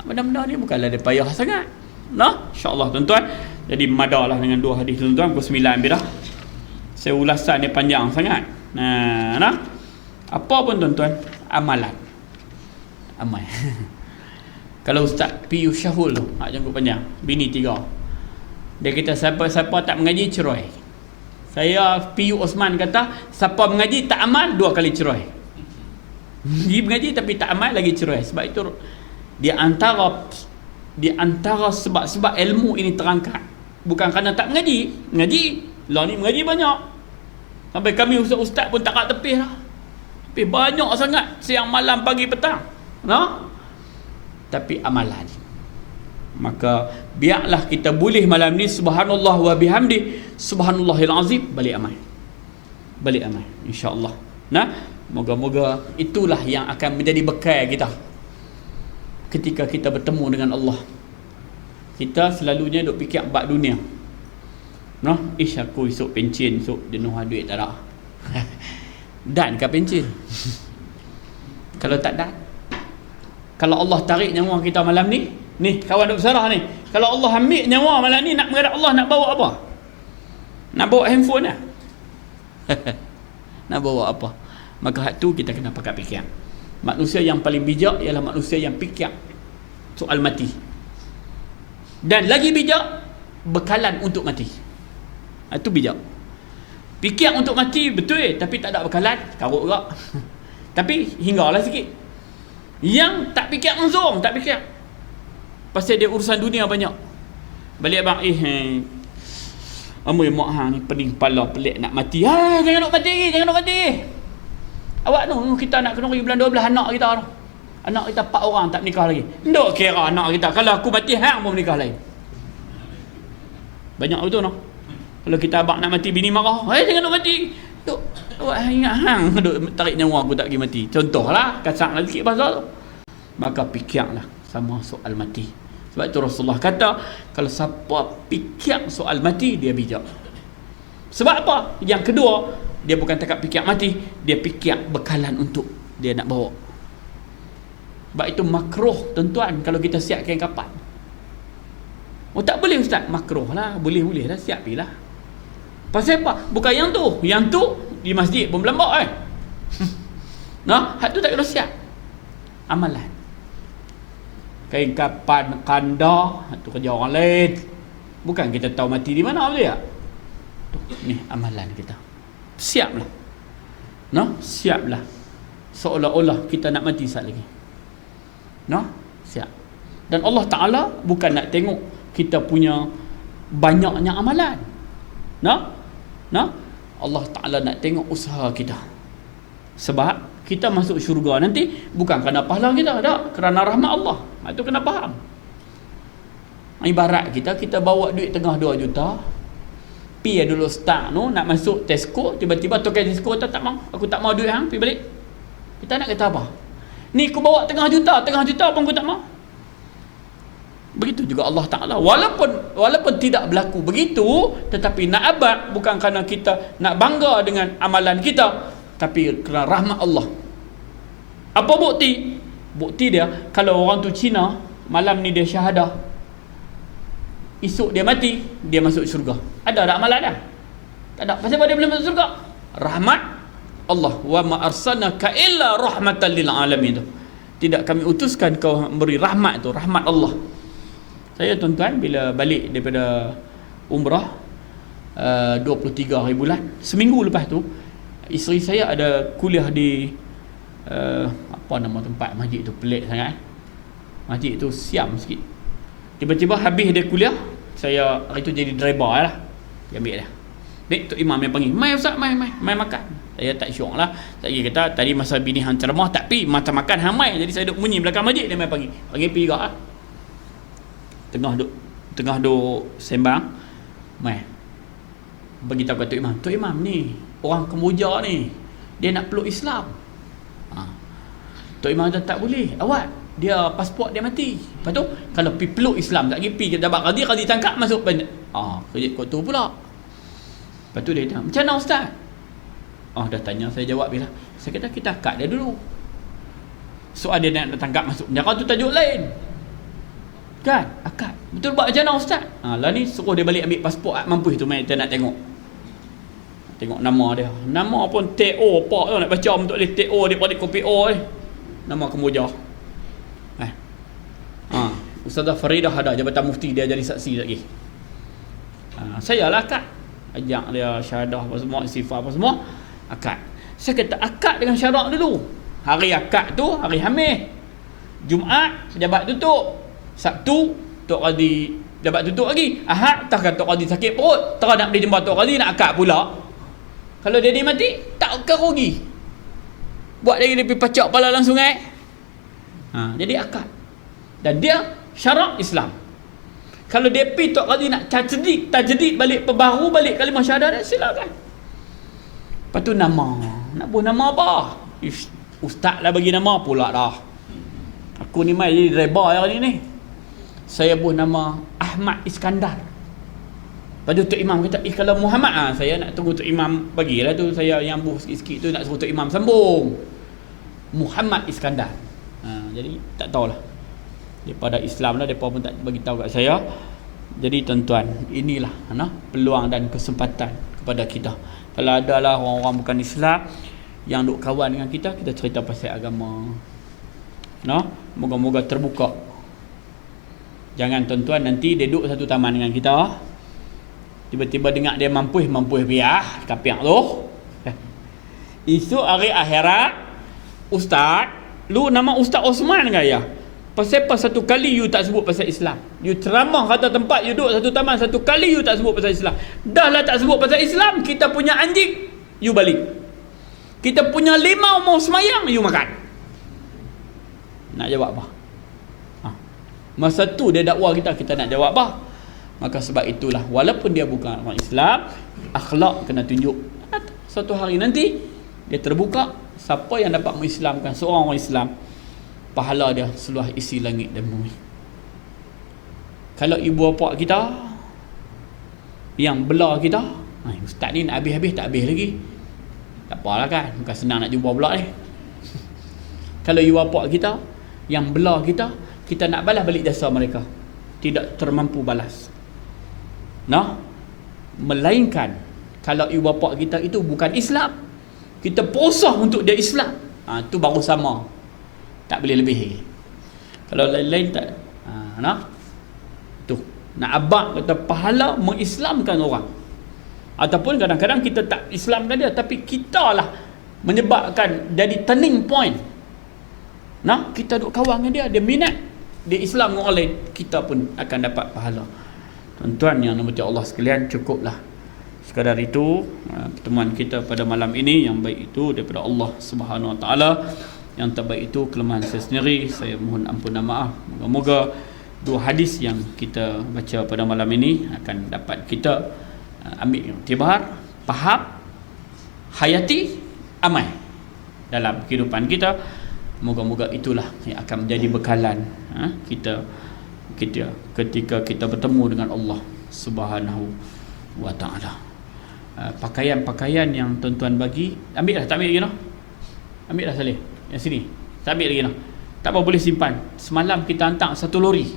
Benda-benda ni bukanlah dia payah sangat. InsyaAllah tuan-tuan. Jadi madalah dengan dua hadis tuan-tuan. Pukul 9 dah. Saya ulasan dia panjang sangat. Apa pun tuan-tuan, amalan. Amal. Kalau Ustaz P.U. Syahul tu, jangkut panjang, bini 3. Dia kata siapa tak mengaji cerai. Saya P.U. Osman kata siapa mengaji tak amal 2 kali cerai. Dia mengaji tapi tak amal lagi cerai. Sebab itu di antara sebab-sebab ilmu ini terangkat, bukan kerana tak mengaji. Lah ni mengaji banyak. Sampai kami ustaz-ustaz pun tak kat tepi lah. Tapi banyak sangat siang malam pagi petang. Tapi amalan. Maka biarlah kita boleh malam ni subhanallah wa bihamdi subhanallahil azim, balik amal insya-Allah. Moga-moga itulah yang akan menjadi bekal kita ketika kita bertemu dengan Allah. Kita selalunya duk fikir bab dunia. Aku esok pencen, esok jenuh duit tak ada. Dan ke pencen. Kalau tak dan, kalau Allah tarik nyawa kita malam ni kawan duk berserah ni, kalau Allah ambil nyawa malam ni, nak menghadap Allah, nak bawa apa? Nak bawa handphone lah. Nak bawa apa? Maka hak tu kita kena pakai fikir. Manusia yang paling bijak ialah manusia yang fikir soal mati. Dan lagi bijak, bekalan untuk mati. Itu bijak. Fikir untuk mati betul, tapi tak ada bekalan, karut juga. Tapi hinggalah sikit. Yang tak fikir langsung, tak fikir. Pasal dia urusan dunia banyak. Balik abang, amoi mak hang ni pening kepala, pelik nak mati. Jangan nak mati. Awak tu kita nak kena pergi bulan 12 anak kita tu. Anak kita 4 orang tak nikah lagi. Ndok kira anak kita. Kalau aku mati hang mau menikah lain. Banyak betul no. Kalau kita abang nak mati, bini marah. Jangan nak mati. Duk, awak ingat hang duk tarik nyawa aku tak pergi mati. Contohlah, kasarlah sikit pasal tu. Maka fikirlah sama soal mati. Sebab itu Rasulullah kata, kalau siapa fikir soal mati, dia bijak. Sebab apa? Yang kedua, dia bukan takat fikir mati, dia fikir bekalan untuk dia nak bawa. Sebab itu makruh tuan-tuan kalau kita siapkan kapan. Tak boleh ustaz, makruh lah. Boleh lah, siapilah. Pasal apa? Bukan yang tu di masjid pun berlambak hak tu tak kena siap. Amalan. Kain kapan, kanda, itu kerja orang lain. Bukan kita tahu mati di mana, betul tak? Ni amalan kita. Siaplah. Siaplah. Seolah-olah kita nak mati saat lagi. Siap. Dan Allah Ta'ala bukan nak tengok kita punya banyaknya amalan. Allah Ta'ala nak tengok usaha kita. Sebab kita masuk syurga nanti bukan kerana pahala kita, tak, kerana rahmat Allah. Itu kena faham. Ibarat kita bawa duit tengah 2 juta, pi dulu start tu nak masuk Tesco, tiba-tiba token Tesco kata tak mau, aku tak mau duit hang, pi balik. Kita nak kata apa? Ni aku bawa tengah juta pun aku tak mau. Begitu juga Allah Ta'ala. Walaupun tidak berlaku begitu, tetapi nak abad bukan kerana kita nak bangga dengan amalan kita, tapi kerana rahmat Allah. Apa bukti? Bukti dia, kalau orang tu Cina, malam ni dia syahadah, esok dia mati, dia masuk syurga. Ada tak amalan dah? Tak ada. Pasal apa dia boleh masuk syurga? Rahmat Allah. Wa ma arsalnaka illa rahmatan lil alamin. Tidak kami utuskan kau memberi rahmat tu, rahmat Allah. Saya tuan-tuan bila balik daripada umrah 23 hari bulan, seminggu lepas tu isteri saya ada kuliah di apa nama tempat masjid tu, pelik sangat. Masjid tu siam sikit. Tiba-tiba habis dia kuliah, saya hari tu jadi driver lah, dia ambil dia. Nek Tok Imam yang panggil, mai ustaz, mai makan. Saya tak syok lah. Saya kata tadi masa bini hang ceramah tak pi macam makan hang mai. Jadi saya duduk bunyi belakang masjid, dia mai panggil pi juga lah. Tengah duk sembang, mai bagi tahu kat Tok Imam ni orang Kemboja ni, dia nak peluk Islam. Tok Imam kata tak boleh, awak dia pasport dia mati. Lepas tu kalau pi peluk Islam tak pergi ke dapat qadi tangkap masuk banyak. Kerja kot tu pula. Lepas tu dia tanya, macam mana ustaz? Dah tanya, saya jawab bila. Saya kata kita akad dia dulu. Soal dia nak tangkap masuk penjara tu tajuk lain. Kan? Akad. Betul buat macam mana ustaz? Lah ni suruh dia balik ambil pasport mampus tu, mai kita nak tengok. Tengok nama dia. Nama pun TO pak tu nak baca untuk boleh TO dia pada kopi O ni. Nama Kemboja. Ustazah Faridah ada Jabatan Mufti, dia jadi saksi lagi. Saya lah akad. Ajak dia syahadah apa semua, istighfar apa semua, akad. Saya kata akad dengan syarak dulu. Hari akad tu hari Khamis. Jumaat pejabat tutup. Sabtu Tok Qadi pejabat tutup lagi. Ahad tak Tok Qadi sakit perut, tak nak pergi jumpa Tok Qadi, nak akad pula. Kalau dia mati tak akan rugi. Buat lagi dia pergi pacak kepala langsung jadi akad. Dan dia syarak Islam. Kalau dia pergi Tok Qadi nak tajdid balik, perbaharu balik kalimah syahadat, silakan. Lepas tu nama, nak buat nama apa? Ustaz lah bagi nama pula dah. Aku ni mai jadi driver hari ni. Saya buat nama Ahmad Iskandar. Lepas tu Tok Imam kata, kalau Muhammad saya nak tunggu Tok Imam bagilah tu, saya yang buh sikit-sikit tu nak suruh Tok Imam sambung. Muhammad Iskandar. Jadi tak tahulah. Daripada Islam lah, mereka pun tak bagi tahu kat saya. Jadi tuan-tuan, inilah peluang dan kesempatan kepada kita. Kalau ada lah orang-orang bukan Islam yang duk kawan dengan kita cerita pasal agama. Moga-moga terbuka. Jangan tuan-tuan nanti dia duduk satu taman dengan kita, tiba-tiba dengar dia mampus biar kapiak tu. Isu hari akhirat, ustaz, lu nama Ustaz Osman ke ya? Pasal satu kali you tak sebut pasal Islam. You ceramah kata tempat, you duduk satu taman, satu kali you tak sebut pasal Islam. Dah lah tak sebut pasal Islam, kita punya anjing, you balik. Kita punya limau mau semayang, you makan. Nak jawab apa? Masa tu dia dakwa kita nak jawab apa? Maka sebab itulah, walaupun dia bukan orang Islam, akhlak kena tunjuk. Suatu hari nanti dia terbuka, siapa yang dapat mengislamkan seorang orang Islam, pahala dia seluas isi langit dan bumi. Kalau ibu bapa kita yang bela kita, ustaz ni nak habis-habis tak habis lagi, tak apalah kan, bukan senang nak jumpa pula ni. Kalau ibu bapa kita yang bela kita, kita nak balas balik jasa mereka, tidak termampu balas. Melainkan kalau ibu bapa kita itu bukan Islam, kita posah untuk dia Islam, tu baru sama. Tak boleh lebih lagi. Kalau lain-lain tak. Tu nak abang kata pahala mengislamkan orang. Ataupun kadang-kadang kita tak islamkan dia, tapi kita lah menyebabkan jadi turning point. Kita duk kawan dengan dia minat, dia Islam dengan orang lain, kita pun akan dapat pahala. Tuan-tuan yang dirahmati Allah sekalian, cukuplah sekadar itu pertemuan kita pada malam ini. Yang baik itu daripada Allah Subhanahu Wa Taala, yang terbaik itu kelemahan saya sendiri. Saya mohon ampun dan maaf. Moga-moga dua hadis yang kita baca pada malam ini akan dapat kita ambil iktibar, faham, hayati, amal dalam kehidupan kita. Moga-moga itulah yang akan menjadi bekalan kita ketika kita bertemu dengan Allah Subhanahu Wa Taala. Pakaian-pakaian yang tuan-tuan bagi, ambil dah, tak ambil lagi ambil dah Saleh. Yang sini tak ambil lagi tak apa, boleh simpan. Semalam kita hantar satu lori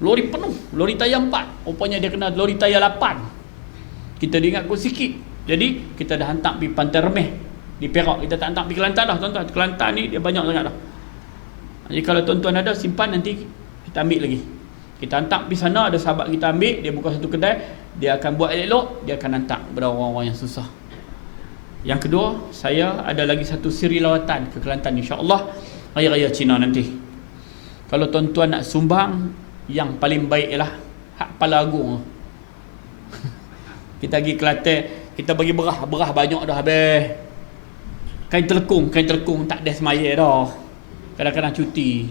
penuh, lori tayar 4, rupanya dia kena lori tayar 8. Kita diingatkan sikit, jadi kita dah hantar pergi Pantai Remeh di Perak. Kita tak hantar pergi Kelantan dah tuan-tuan. Kelantan ni dia banyak sangat dah. Jadi kalau tuan-tuan ada simpan, nanti kita ambil lagi. Kita hantar pergi sana, ada sahabat kita ambil, dia buka satu kedai, dia akan buat elok, dia akan hantar kepada orang-orang yang susah. Yang kedua, saya ada lagi satu siri lawatan ke Kelantan, insya-Allah raya-raya Cina nanti. Kalau tuan-tuan nak sumbang, yang paling baik ialah hak Pala Agung. Kita pergi Kelantan, kita bagi berah banyak dah habis. Kain telekung tak ada semaya dah. Kadang-kadang cuti.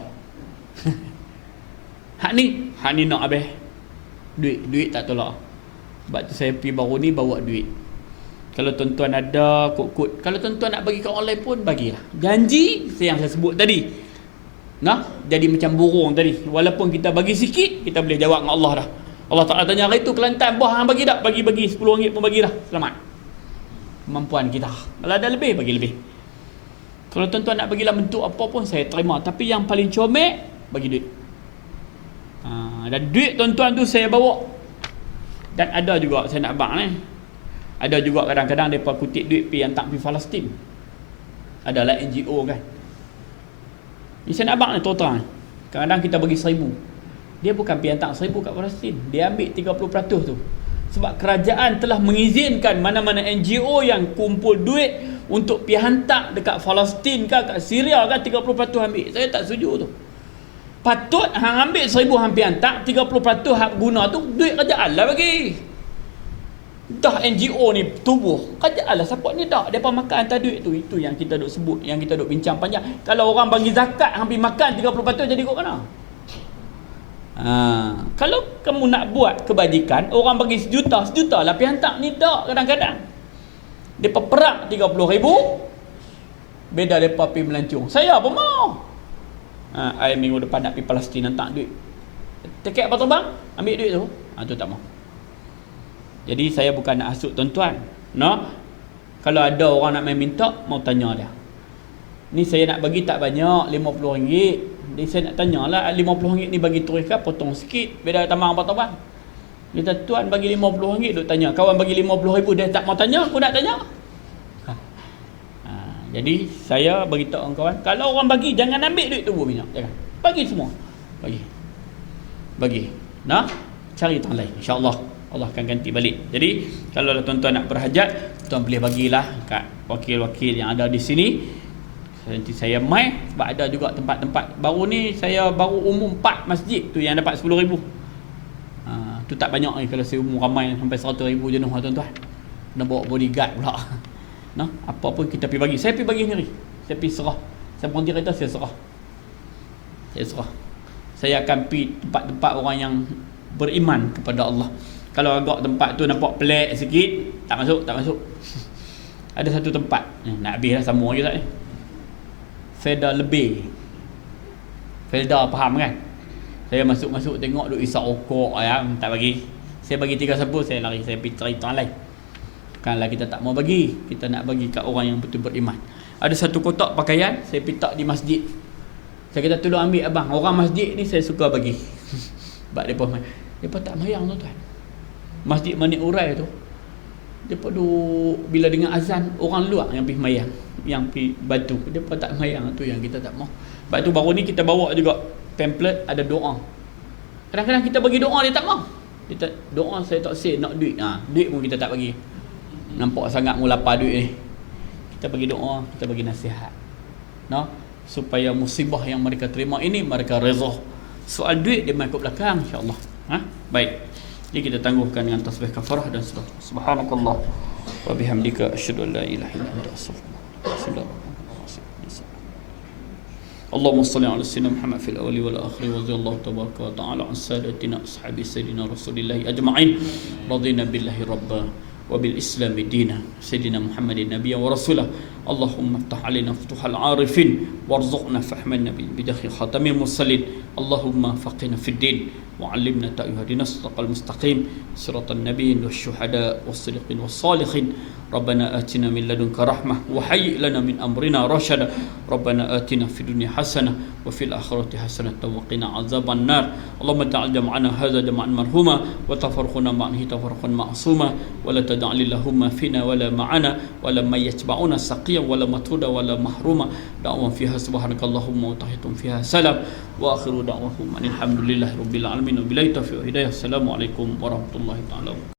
Hak ni nak habis. Duit tak tolak. Sebab tu saya pergi baru ni bawa duit. Kalau tuan-tuan ada kod-kod, kalau tuan-tuan nak bagi kat online pun bagilah. Janji yang saya sebut tadi. Nah, jadi macam burung tadi. Walaupun kita bagi sikit, kita boleh jawab dengan Allah dah. Allah Ta'ala tanya hari tu Kelantan, "Bah hang bagi tak?" Bagi RM10 pun bagi dah. Selamat. Kemampuan kita. Kalau ada lebih, bagi lebih. Kalau tuan-tuan nak bagilah bentuk apa pun saya terima. Tapi yang paling comel, bagi duit. Dan duit tuan-tuan tu saya bawa. Dan ada juga saya nak bang ni. Ada juga kadang-kadang mereka kutip duit pergi hantar pergi Palestin. Adalah NGO kan. Ni saya nak abang ni terang. Kadang-kadang kita bagi 1,000. Dia bukan pergi hantar 1,000 kat Palestin. Dia ambil 30% tu. Sebab kerajaan telah mengizinkan mana-mana NGO yang kumpul duit untuk pergi hantar dekat Palestin ke, kat Syria ke, 30% ambil. Saya tak setuju tu. Patut hang ambil 1,000 hang pergi hantar, 30% hak guna tu duit kerajaan lah bagi. Dah NGO ni tubuh kerajaan lah support ni dah. Depa makan hantar duit tu. Itu yang kita duk sebut, yang kita duk bincang panjang. Kalau orang bagi zakat hampir makan 30% jadi kok mana? Kalau kamu nak buat kebajikan, orang bagi sejuta lah pergi hantar ni tak kadang-kadang. Depa perak 30,000, beda depa pergi melancong. Saya apa mau? Ayam minggu depan nak pergi Palestin hantar duit. Tiket apa terbang? Ambil duit tu. Tu tak mau. Jadi saya bukan nak hasut tuan-tuan. No? Kalau ada orang nak main minta, mau tanya dia. Ni saya nak bagi tak banyak, RM50. Jadi saya nak tanyalah, RM50 ni bagi turis kah? Potong sikit. Beda tambah apa terbang. Dia kata, tuan bagi RM50, duk tanya. Kawan bagi RM50,000, dia tak mau tanya, aku nak tanya. Jadi saya beritahu kawan, kalau orang bagi, jangan ambil duit tu minyak. Jangan. Bagi semua. Bagi. Nah, cari tempat lain. InsyaAllah Allah akan ganti balik. Jadi kalau tuan-tuan nak berhajat, tuan boleh bagilah kat wakil-wakil yang ada di sini. Nanti saya mai, sebab ada juga tempat-tempat baru ni. Saya baru umum 4 masjid tu yang dapat RM10,000. Tu tak banyak ni. Kalau saya umum ramai sampai RM100,000 jenuh tuan-tuan. Nak bawa bodyguard pula. Nah, apa pun kita pergi bagi. Saya pergi bagi sendiri. Saya pergi serah. Saya berhenti kereta, saya serah. Saya akan pergi tempat-tempat orang yang beriman kepada Allah. Kalau agak tempat tu nampak pelik sikit, tak masuk. Ada satu tempat, nak habis lah sama lagi tak ni. Felda lebih. Felda faham kan? Saya masuk tengok duk isap rokok ayam, tak bagi. Saya bagi 3 sapu, saya lari, saya pergi cari tempat lain. Bukanlah kita tak mau bagi, kita nak bagi kat orang yang betul beriman. Ada satu kotak pakaian, saya pitak di masjid. Saya kata tolong ambil abang, orang masjid ni saya suka bagi. Sebab depa tak mayang tuan-tuan. Masjid Manik Urai tu, depa duk bila dengar azan, orang luar yang pergi mayang, yang pergi batu, depa tak mayang. Tu yang kita tak mau. Sebab tu baru ni kita bawa juga pamphlet ada doa. Kadang-kadang kita bagi doa, dia tak mau. Dia tak, doa saya tak say nak duit. Duit pun kita tak bagi. Nampak sangat mu lapar duit ni. Kita bagi doa, kita bagi nasihat. No? Supaya musibah yang mereka terima ini mereka redha. Soal duit dia mai ke belakang insya-Allah. Baik. Jadi kita tangguhkan dengan tasbih kafarah dan surah. Subhanakallah wa bihamdika asyhadu an la ilaha illa anta astaghfiruka. Allahumma salli ala sayyidina Muhammad fil awwali wal akhir wa radhiyallahu tabaraka wa ta'ala an sadatina ashabi sayyidina Rasulillah ajma'in. Radina billahi rabba wa bil islam dina sayyidina Muhammadin nabiyyan wa rasulah. Allahumma iftah alaina futuhal arifin warzuqna fahman nabiy bidakhi khatamil mursalin. Allahumma faqina fid din وعلمنا تأيها الصراط المستقيم صراط النبيين والشهداء والصديقين والصالحين ربنا آتنا من لدنك رحمة وهيئ لنا من أمرنا رشدا ربنا آتنا في الدنيا حسنة وفي الآخرة حسنة وقنا عذاب النار اللهم اجعل جمعنا هذا جمعا مرحوما وتفرقنا معه تفرقا معصوما ولا تجعل اللهم فينا ولا معنا ولا من يتبعنا سقيا ولا مطرودا ولا محروما دعوة فيها سبحانك اللهم وتحيتم فيها سلام وآخر دعوهم أن الحمد لله رب العالمين وبالله التوفيق والهداية السلام عليكم ورحمة الله تعالى وبركاته.